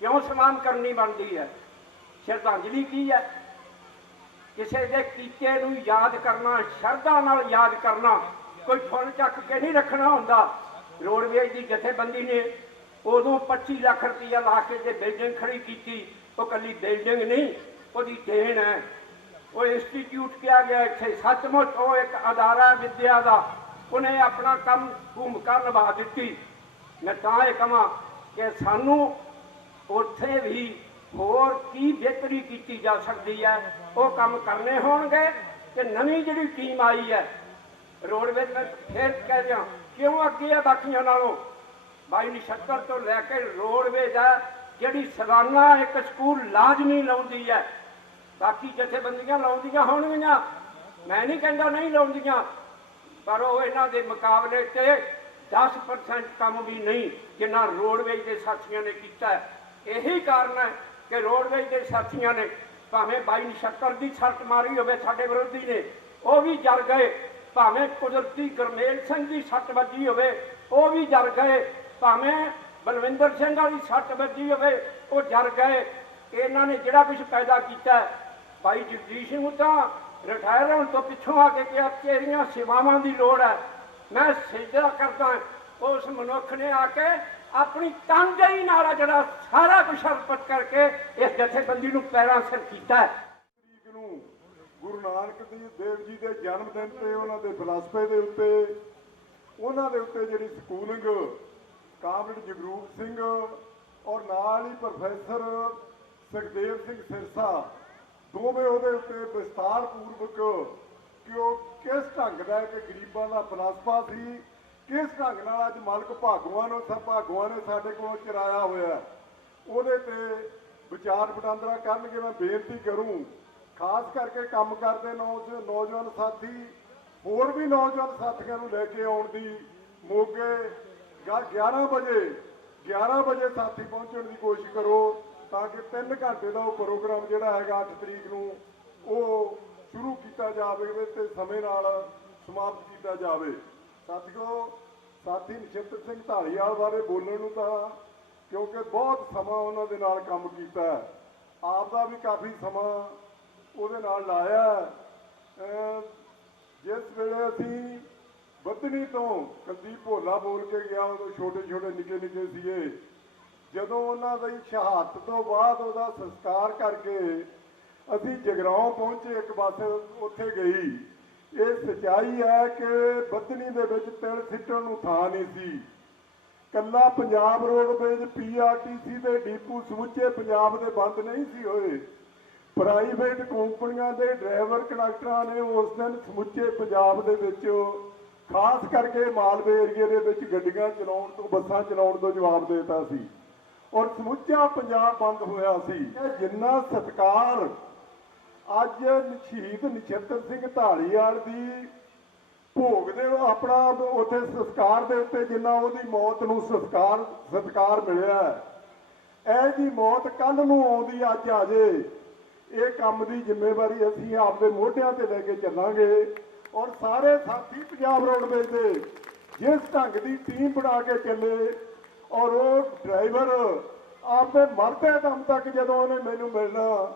ਕਿਉਂ ਸਮਾਨ ਕਰਨੀ ਬਣਦੀ ਹੈ? ਸ਼ਰਧਾਂਜਲੀ ਕੀ ਹੈ? ਕਿਸੇ ਦੇ ਕੀਤੇ ਨੂੰ ਯਾਦ ਕਰਨਾ, ਸ਼ਰਧਾ ਨਾਲ ਯਾਦ ਕਰਨਾ, ਕੋਈ ਫੁੱਲ ਚੱਕ ਕੇ ਨਹੀਂ ਰੱਖਣਾ ਹੁੰਦਾ। ਰੋਡਵੇਜ਼ ਦੀ ਜਥੇਬੰਦੀ ਨੇ ਉਦੋਂ 25 ਲੱਖ ਰੁਪਈਆ ਲਾ ਕੇ ਜੇ ਬਿਲਡਿੰਗ ਖੜੀ ਕੀਤੀ, ਉਹ ਕੱਲੀ ਬਿਲਡਿੰਗ ਨਹੀਂ, ਉਹਦੀ ਦੇਣ ਹੈ। ਉਹ ਇੰਸਟੀਚਿਊਟ ਕਿਹਾ ਗਿਆ ਇੱਥੇ, ਸੱਚਮੁੱਚ ਉਹ ਇੱਕ ਅਦਾਰਾ ਵਿੱਦਿਆ ਦਾ, ਉਹਨੇ ਆਪਣਾ ਕੰਮ ਭੂਮਿਕਾ ਨਿਭਾ ਦਿੱਤੀ। ਮੈਂ ਤਾਂ ਇਹ ਕਹਾਂ ਕਿ ਸਾਨੂੰ ਉੱਥੇ ਵੀ ਹੋਰ ਕੀ ਬਿਹਤਰੀ ਕੀਤੀ ਜਾ ਸਕਦੀ ਹੈ, ਉਹ ਕੰਮ ਕਰਨੇ ਹੋਣਗੇ। ਕਿ ਨਵੀਂ ਜਿਹੜੀ ਟੀਮ ਆਈ ਹੈ ਰੋਡਵੇਜ਼, ਮੈਂ ਫਿਰ ਕਹਿ ਰਿਹਾ ਕਿਉਂ ਅੱਗੇ ਹੈ ਬਾਕੀਆਂ ਨਾਲੋਂ। 2279 ਤੋਂ ਲੈ ਕੇ ਰੋਡਵੇਜ਼ ਹੈ ਜਿਹੜੀ ਸਾਲਾਨਾ ਇੱਕ ਸਕੂਲ ਲਾਜ਼ਮੀ ਲਾਉਂਦੀ ਹੈ। ਬਾਕੀ ਜਥੇਬੰਦੀਆਂ ਲਾਉਂਦੀਆਂ ਹੋਣਗੀਆਂ, ਮੈਂ ਨਹੀਂ ਕਹਿੰਦਾ ਨਹੀਂ ਲਾਉਂਦੀਆਂ, ਪਰ ਉਹ ਇਹਨਾਂ ਦੇ ਮੁਕਾਬਲੇ 'ਤੇ 10% ਕੰਮ ਵੀ ਨਹੀਂ ਜਿੰਨਾ ਰੋਡਵੇਜ਼ ਦੇ ਸਾਥੀਆਂ ਨੇ ਕੀਤਾ ਹੈ। ਇਹੀ ਕਾਰਨ ਹੈ ਕਿ ਰੋਡਵੇਜ਼ ਦੇ ਸਾਥੀਆਂ ਨੇ ਭਾਵੇਂ 2279 ਦੀ ਸੱਟ ਮਾਰੀ ਹੋਵੇ ਸਾਡੇ ਵਿਰੋਧੀ ਨੇ, ਉਹ ਵੀ ਜਰ ਗਏ। ਭਾਵੇਂ ਕੁਦਰਤੀ ਗੁਰਮੇਲ ਸਿੰਘ ਦੀ ਸੱਟ ਵੱਜੀ ਹੋਵੇ, ਉਹ ਵੀ ਜਰ ਗਏ। ਭਾਵੇਂ ਬਲਵਿੰਦਰ ਸਿੰਘ ਵਾਲੀ ਸੱਟ ਵੱਜੀ ਹੋਵੇ, ਉਹ ਜਰ ਗਏ। ਇਹਨਾਂ ਨੇ ਜਿਹੜਾ ਕੁਝ ਪੈਦਾ ਕੀਤਾ, ਭਾਈ ਜਗਦੀਸ਼ ਸਿੰਘ ਤਾਂ ਰਿਟਾਇਰ ਹੋਣ ਤੋਂ ਪਿੱਛੋਂ ਆ ਕੇ ਕਿਹਾ ਤੇਰੀਆਂ ਸੇਵਾਵਾਂ ਦੀ ਲੋੜ ਹੈ। ਮੈਂ ਸਿਜਦਾ ਕਰਦਾ ਉਸ ਮਨੁੱਖ ਨੇ ਆ ਕੇ ਆਪਣੀ ਤਨਦੇਹੀ ਨਾਲ ਜਿਹੜਾ ਸਾਰਾ ਕੁਝ ਅਰਪਿਤ ਕਰਕੇ ਇਸ ਜਥੇਬੰਦੀ ਨੂੰ ਪੈਰਾਂ ਸਿਰ ਕੀਤਾ ਹੈ। ਤਰੀਕ ਨੂੰ ਗੁਰੂ ਨਾਨਕ ਦੇਵ ਜੀ ਦੇ ਜਨਮ ਦਿਨ ਤੇ ਉਹਨਾਂ ਦੇ ਫਲਸਫੇ ਦੇ ਉੱਤੇ, ਉਹਨਾਂ ਦੇ ਉੱਤੇ ਜਿਹੜੀ ਸਕੂਲਿੰਗ ਕਾਮਰੇਡ ਜਗਰੂਪ ਸਿੰਘ ਔਰ ਨਾਲ ਹੀ ਪ੍ਰੋਫੈਸਰ ਸੁਖਦੇਵ ਸਿੰਘ ਸਿਰਸਾ ਦੋਵੇਂ ਉਹਦੇ ਉੱਤੇ ਵਿਸਤਾਰ ਪੂਰਵਕ ਕਿ ਉਹ ਕਿਸ ਢੰਗ ਦਾ ਇੱਕ ਗਰੀਬਾਂ ਦਾ ਫਲਸਫਾ ਸੀ, ਕਿਸ ਢੰਗ ਨਾਲ ਅੱਜ ਮਲਕ ਭਾਗਵਾਨ ਨੇ ਸਾਡੇ ਕੋਲ ਚਰਾਇਆ ਹੋਇਆ, ਉਹਦੇ ਤੇ ਵਿਚਾਰ ਵਟਾਂਦਰਾ ਕਰਨਗੇ। ਮੈਂ ਬੇਨਤੀ ਕਰੂੰ ਖਾਸ ਕਰਕੇ ਕੰਮ ਕਰਦੇ ਨੌਜਵਾਨ ਸਾਥੀ, ਹੋਰ ਵੀ ਨੌਜਵਾਨ ਸਾਥੀਆਂ ਨੂੰ ਲੈ ਕੇ ਆਉਣ ਦੀ ਮੋਗੇ 11 ਵਜੇ ਸਾਥੀ ਪਹੁੰਚਣ ਦੀ ਕੋਸ਼ਿਸ਼ ਕਰੋ ਤਾਂ ਕਿ 3 ਘੰਟੇ ਦਾ ਉਹ ਪ੍ਰੋਗਰਾਮ ਜਿਹੜਾ ਹੈਗਾ 8 ਤਰੀਕ ਨੂੰ ਉਹ ਸ਼ੁਰੂ ਕੀਤਾ ਜਾਵੇ ਤੇ ਸਮੇਂ ਨਾਲ ਸਮਾਪਤ ਕੀਤਾ ਜਾਵੇ। ਸਾਥੀਓ, ਸਾਥੀ ਨਛੱਤਰ ਸਿੰਘ ਢਾਲੀਵਾਲ ਬਾਰੇ ਬੋਲਣ ਨੂੰ ਤਾਂ ਕਿਉਂਕਿ ਬਹੁਤ ਸਮਾਂ ਉਹਨਾਂ ਦੇ ਨਾਲ ਕੰਮ ਕੀਤਾ, ਆਪ ਦਾ ਵੀ ਕਾਫੀ ਸਮਾਂ ਉਹਦੇ ਨਾਲ ਲਾਇਆ। ਜਿਸ ਵੇਲੇ ਅਸੀਂ ਬੱਧਨੀ ਤੋਂ ਕੁਲਦੀਪ ਭੋਲਾ ਬੋਲ ਕੇ ਗਿਆ, ਉਦੋਂ ਛੋਟੇ ਨਿੱਕੇ ਸੀਗੇ। ਜਦੋਂ ਉਹਨਾਂ ਦੀ ਸ਼ਹਾਦਤ ਤੋਂ ਬਾਅਦ ਉਹਦਾ ਸੰਸਕਾਰ ਕਰਕੇ ਅਸੀਂ ਜਗਰਾਉਂ ਪਹੁੰਚੇ, ਇੱਕ ਬੱਸ ਉੱਥੇ ਗਈ। ਇਹ ਸੱਚਾਈ ਹੈ ਕਿ ਬੱਧਨੀ ਦੇ ਵਿੱਚ ਤਿਲ ਸਿੱਟਣ ਨੂੰ ਥਾਂ ਨਹੀਂ ਸੀ। ਕੱਲਾ ਪੰਜਾਬ ਰੋਡਵੇਜ਼ PRTC ਦੇ ਡੀਪੂ ਸਮੁੱਚੇ ਪੰਜਾਬ ਦੇ ਬੰਦ ਨਹੀਂ ਸੀ ਹੋਏ। ਪ੍ਰਾਈਵੇਟ ਕੰਪਨੀਆਂ ਦੇ ਡਰਾਈਵਰ ਕੰਡਕਟਰਾਂ ਨੇ ਉਸ ਦਿਨ ਸਮੁੱਚੇ ਪੰਜਾਬ ਦੇ ਵਿੱਚ, ਖਾਸ ਕਰਕੇ ਮਾਲਵੇ ਏਰੀਏ ਦੇ ਵਿੱਚ ਗੱਡੀਆਂ ਚਲਾਉਣ ਤੋਂ, ਬੱਸਾਂ ਚਲਾਉਣ ਤੋਂ ਜਵਾਬ ਦੇ ਦਿੱਤਾ ਸੀ ਔਰ ਸਮੁੱਚਾ ਪੰਜਾਬ ਬੰਦ ਹੋਇਆ ਸੀ। ਜਿੰਨਾ ਸਤਿਕਾਰ ਅੱਜ ਸ਼ਹੀਦ ਨਛੱਤਰ ਸਿੰਘ ਢਾਲੀਵਾਲ ਦੀ ਭੋਗ ਦੇ ਆਪਣਾ ਉੱਥੇ ਸੰਸਕਾਰ ਦੇ ਉੱਤੇ ਜਿੰਨਾ ਉਹਦੀ ਮੌਤ ਨੂੰ ਸਤਿਕਾਰ ਮਿਲਿਆ, ਇਹ ਜੀ ਮੌਤ ਕੱਲ ਨੂੰ ਆਉਂਦੀ ਅੱਜ ਆ ਜੇ, ਇਹ ਕੰਮ ਦੀ ਜ਼ਿੰਮੇਵਾਰੀ ਅਸੀਂ ਆਪਦੇ ਮੋਢਿਆਂ ਤੇ ਲੈ ਕੇ ਚੱਲਾਂਗੇ। ਔਰ ਸਾਰੇ ਸਾਥੀ ਪੰਜਾਬ ਰੋਡਵੇਜ਼ ਦੇ ਜਿਸ ਢੰਗ ਦੀ ਟੀਮ ਬਣਾ ਕੇ ਚੱਲੇ, ਔਰ ਉਹ ਡਰਾਈਵਰ ਆਪਦੇ ਮਰਦੇ ਦਮ ਤੱਕ ਜਦੋਂ ਉਹਨੇ ਮੈਨੂੰ ਮਿਲਣਾ,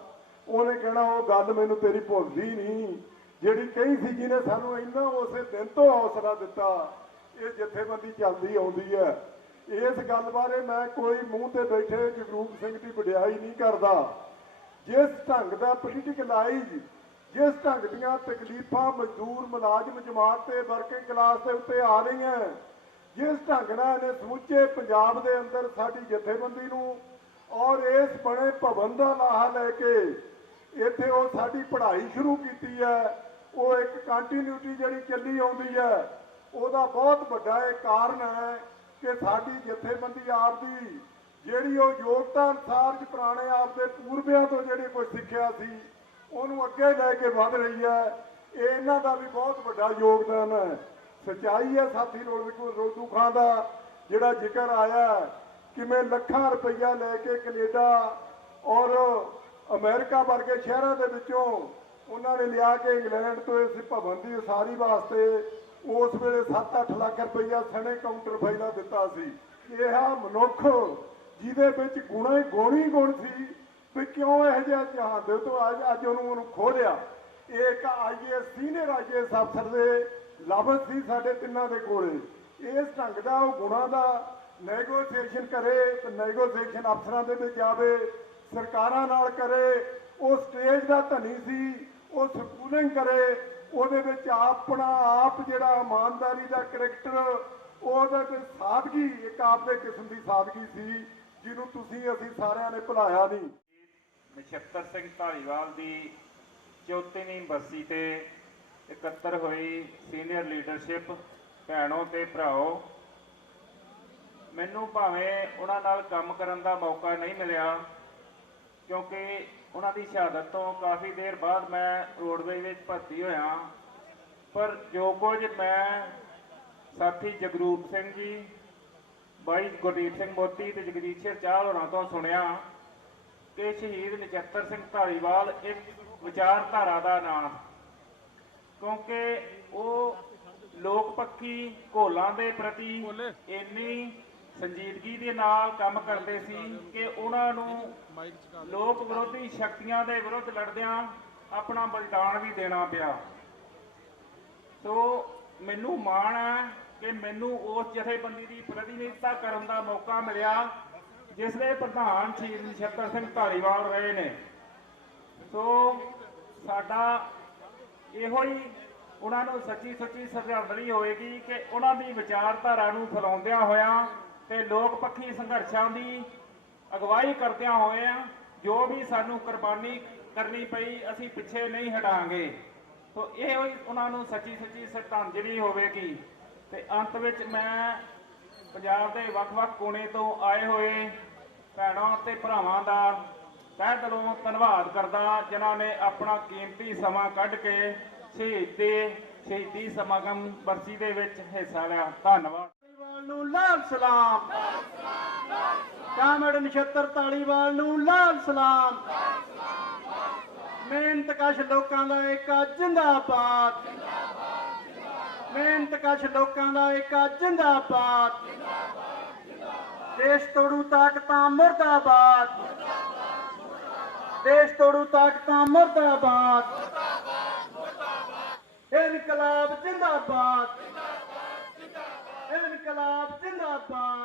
ਉਹਨੇ ਕਹਿਣਾ ਉਹ ਗੱਲ ਮੈਨੂੰ ਤੇਰੀ ਭੁੱਲਦੀ ਨਹੀਂ ਜਿਹੜੀ ਕਹੀ ਸੀ, ਜਿਹਨੇ ਸਾਨੂੰ ਇੰਨਾ ਉਸੇ ਦਿਨ ਤੋਂ ਹੌਸਲਾ ਦਿੱਤਾ। ਇਹ ਜਥੇਬੰਦੀ ਚੱਲਦੀ ਆਉਂਦੀ ਹੈ। ਇਸ ਗੱਲ ਬਾਰੇ ਮੈਂ ਕੋਈ ਮੂੰਹ ਤੇ ਬੈਠੇ ਜਗਰੂਪ ਸਿੰਘ ਦੀ ਵਡਿਆਈ ਨਹੀਂ ਕਰਦਾ। ਜਿਸ ਢੰਗ ਦਾ ਪੋਲੀਟੀਕਲਾਈਜ਼, ਜਿਸ ਢੰਗ ਦੀਆਂ ਤਕਲੀਫਾਂ ਮਜ਼ਦੂਰ ਮੁਲਾਜ਼ਮ ਜਮਾਤ ਤੇ ਵਰਕਿੰਗ ਕਲਾਸ ਦੇ ਉੱਤੇ ਆ ਰਹੀਆਂ, ਜਿਸ ਢੰਗ ਨਾਲ ਇਹਨੇ ਸਮੁੱਚੇ ਪੰਜਾਬ ਦੇ ਅੰਦਰ ਸਾਡੀ ਜਥੇਬੰਦੀ ਨੂੰ ਔਰ ਇਸ ਬਣੇ ਭਵਨ ਦਾ ਲਾਹਾ ਲੈ ਕੇ ਇੱਥੇ ਉਹ ਸਾਡੀ ਪੜ੍ਹਾਈ ਸ਼ੁਰੂ ਕੀਤੀ ਹੈ, ਉਹ ਇੱਕ ਕੰਟੀਨਿਊਟੀ ਜਿਹੜੀ ਚੱਲੀ ਆਉਂਦੀ ਹੈ, ਉਹਦਾ ਬਹੁਤ ਵੱਡਾ ਇਹ ਕਾਰਨ ਹੈ ਕਿ ਸਾਡੀ ਜਥੇਬੰਦੀ ਆਪ ਦੀ ਜਿਹੜੀ ਉਹ ਯੋਗਤਾ ਅਨੁਸਾਰ ਪੁਰਾਣੇ ਆਪ ਦੇ ਪੂਰਬਿਆਂ ਤੋਂ ਜਿਹੜੀ ਕੋਈ ਸਿੱਖਿਆ ਸੀ ਉਹਨੂੰ ਅੱਗੇ ਲੈ ਕੇ ਵਧ ਰਹੀ ਹੈ। ਇਹ ਇਹਨਾਂ ਦਾ ਵੀ ਬਹੁਤ ਵੱਡਾ ਯੋਗਦਾਨ ਹੈ। ਸਚਾਈ ਹੈ ਸਾਥੀ ਰੋਡੂ ਖਾਂ ਦਾ ਜਿਹੜਾ ਜ਼ਿਕਰ ਆਇਆ ਕਿਵੇਂ ਲੱਖਾਂ ਰੁਪਈਆ ਲੈ ਕੇ ਕੈਨੇਡਾ ਔਰ ਅਮਰੀਕਾ ਵਰਗੇ ਸ਼ਹਿਰਾਂ ਦੇ ਵਿੱਚੋਂ ਉਹਨਾਂ ਨੇ ਲਿਆ ਕੇ ਇੰਗਲੈਂਡ ਤੋਂ ਇਸ ਭਵਨ ਦੀ ਉਸਾਰੀ ਵਾਸਤੇ ਉਸ ਵੇਲੇ 7-8 ਲੱਖ ਰੁਪਈਆ ਸਣੇ ਕਾਊਂਟਰ ਫਾਈਲਾਂ ਦਿੱਤਾ ਸੀ। ਇਹ ਆ ਮਨੁੱਖ ਜਿਹਦੇ ਵਿੱਚ ਗੁਣਾ ਹੀ ਗੁਣ ਸੀ ਵੀ ਕਿਉਂ ਇਹੋ ਜਿਹਾ ਚਾਹੁੰਦੇ ਤੋਂ ਅੱਜ ਉਹਨੂੰ ਖੋਹ ਲਿਆ। ਇਹ ਇੱਕ ਆਈਏਐਸ ਸੀਨੀਅਰ ਆਈਏਐਸ ਅਫਸਰ ਦੇ ਲਫ਼ਜ਼ ਸੀ ਸਾਡੇ ਤਿੰਨਾਂ ਦੇ ਕੋਲੇ। ਇਸ ਢੰਗ ਦਾ ਉਹ ਗੁਣਾਂ ਦਾ ਨੈਗੋਸੀਏਸ਼ਨ ਕਰੇ ਤੇ ਨੈਗੋਸੀਏਸ਼ਨ ਅਫਸਰਾਂ ਦੇ ਵਿੱਚ ਜਾਵੇ, ਸਰਕਾਰਾਂ ਨਾਲ ਕਰੇ। ਉਹ ਸਟੇਜ ਦਾ ਧਨੀ ਸੀ, ਉਹ ਸਕੂਲਿੰਗ ਕਰੇ, ਉਹਦੇ ਵਿੱਚ ਆਪਣਾ ਆਪ ਜਿਹੜਾ ਇਮਾਨਦਾਰੀ ਦਾ ਕਰੈਕਟਰ, ਉਹਦੇ ਵਿੱਚ ਸਾਦਗੀ, ਇੱਕ ਆਪਦੇ ਕਿਸਮ ਦੀ ਸਾਦਗੀ ਸੀ ਜਿਹਨੂੰ ਅਸੀਂ ਸਾਰਿਆਂ ਨੇ ਭੁਲਾਇਆ ਨਹੀਂ। ਨਛੱਤਰ ਸਿੰਘ ਧਾਲੀਵਾਲ ਦੀ 34ਵੀਂ ਬਰਸੀ ਤੇ ਇਕੱਤਰ ਹੋਈ ਸੀਨੀਅਰ ਲੀਡਰਸ਼ਿਪ, ਭੈਣੋ ਤੇ ਭਰਾਓ, ਮੈਨੂੰ ਭਾਵੇਂ ਉਹਨਾਂ ਨਾਲ ਕੰਮ ਕਰਨ ਦਾ ਮੌਕਾ ਨਹੀਂ ਮਿਲਿਆ ਕਿਉਂਕਿ ਉਹਨਾਂ ਦੀ ਸ਼ਹਾਦਤ ਤੋਂ ਕਾਫੀ ਦੇਰ ਬਾਅਦ ਮੈਂ ਰੋਡਵੇਜ਼ ਵਿੱਚ ਭਰਤੀ ਹੋਇਆ, ਪਰ ਜੋ ਕੁਝ ਮੈਂ ਸਾਥੀ ਜਗਰੂਪ ਸਿੰਘ ਜੀ, ਬਾਈ ਗੁਰਦੀਪ ਸਿੰਘ ਮੋਤੀ ਤੇ ਜਗਦੀਸ਼ਰ ਚਾਹਲ ਹੋਰਾਂ ਤੋਂ ਸੁਣਿਆ ਕਿ ਸ਼ਹੀਦ ਨਛੱਤਰ ਸਿੰਘ ਧਾਲੀਵਾਲ ਇੱਕ ਵਿਚਾਰਧਾਰਾ ਦਾ ਨਾਮ, ਕਿਉਂਕਿ ਉਹ ਲੋਕ ਪੱਖੀ ਘੋਲਾਂ ਦੇ ਪ੍ਰਤੀ ਇੰਨੀ ਸੰਜੀਦਗੀ ਦੇ ਨਾਲ ਕੰਮ ਕਰਦੇ ਸੀ ਕਿ ਉਹਨਾਂ ਨੂੰ ਲੋਕ ਵਿਰੋਧੀ ਸ਼ਕਤੀਆਂ ਦੇ ਵਿਰੁੱਧ ਲੜਦਿਆਂ ਆਪਣਾ ਬਲੀਦਾਨ ਵੀ ਦੇਣਾ ਪਿਆ। ਸੋ ਮੈਨੂੰ ਮਾਣ ਹੈ ਕਿ ਮੈਨੂੰ ਉਸ ਜਥੇਬੰਦੀ ਦੀ ਪ੍ਰਤੀਨਿਧਤਾ ਕਰਨ ਦਾ ਮੌਕਾ ਮਿਲਿਆ ਜਿਸ ਦੇ ਪ੍ਰਧਾਨ ਸ਼ਹੀਦ ਨਛੱਤਰ ਸਿੰਘ ਧਾਲੀਵਾਲ ਰਹੇ ਨੇ। ਸੋ ਸਾਡਾ ਇਹੋ ਹੀ ਉਹਨਾਂ ਨੂੰ ਸੱਚੀ ਸ਼ਰਧਾਂਜਲੀ ਹੋਵੇਗੀ ਕਿ ਉਹਨਾਂ ਦੀ ਵਿਚਾਰਧਾਰਾ ਨੂੰ ਫੈਲਾਉਂਦਿਆਂ ਹੋਇਆਂ ਤੇ ਲੋਕ ਪੱਖੀ ਸੰਘਰਸ਼ਾਂ ਦੀ ਅਗਵਾਈ ਕਰਦਿਆਂ ਹੋਇਆਂ ਜੋ ਵੀ ਸਾਨੂੰ ਕੁਰਬਾਨੀ ਕਰਨੀ ਪਈ ਅਸੀਂ ਪਿੱਛੇ ਨਹੀਂ ਹਟਾਂਗੇ। ਸੋ ਇਹ ਉਹਨਾਂ ਨੂੰ ਸੱਚੀ ਸ਼ਰਧਾਂਜਲੀ ਹੋਵੇਗੀ। ਤੇ ਅੰਤ ਵਿੱਚ ਮੈਂ ਪੰਜਾਬ ਦੇ ਵੱਖ-ਵੱਖ ਕੋਨੇ ਤੋਂ ਆਏ ਹੋਏ ਭੈਣਾਂ ਤੇ ਭਰਾਵਾਂ ਦਾ ਤਹਿ ਦਿਲੋਂ ਧੰਨਵਾਦ ਕਰਦਾ ਜਿਨ੍ਹਾਂ ਨੇ ਆਪਣਾ ਕੀਮਤੀ ਸਮਾਂ ਕੱਢ ਕੇ ਸ਼ਹੀਦੀ ਸਮਾਗਮ ਬਰਸੀ ਦੇ ਵਿੱਚ ਹਿੱਸਾ ਲਿਆ। ਧੰਨਵਾਦ। ਧਾਲੀਵਾਲ ਨੂੰ ਲਾਲ ਸਲਾਮ, ਕਾਮਰੇਡ ਨਛੱਤਰ ਧਾਲੀਵਾਲ ਨੂੰ ਲਾਲ ਸਲਾਮ। ਮਿਹਨਤਕਸ਼ ਲੋਕਾਂ ਦਾ ਏਕਾ ਜਿੰਦਾਬਾਦ, ਮਿਹਨਤਕਸ਼ ਲੋਕਾਂ ਦਾ ਏਕਾ ਜਿੰਦਾਬਾਦ। ਦੇਸ਼ ਤੋੜੂ ਤਾਕਤਾਂ ਮੁਰਦਾਬਾਦ, ਦੇਸ਼ ਤੋੜੂ ਤਾਕਤਾਂ ਮੁਰਦਾਬਾਦ। ਇਨਕਲਾਬ ਜਿੰਦਾਬਾਦ, ਇਨਕਲਾਬ ਜਿੰਦਾਬਾਦ।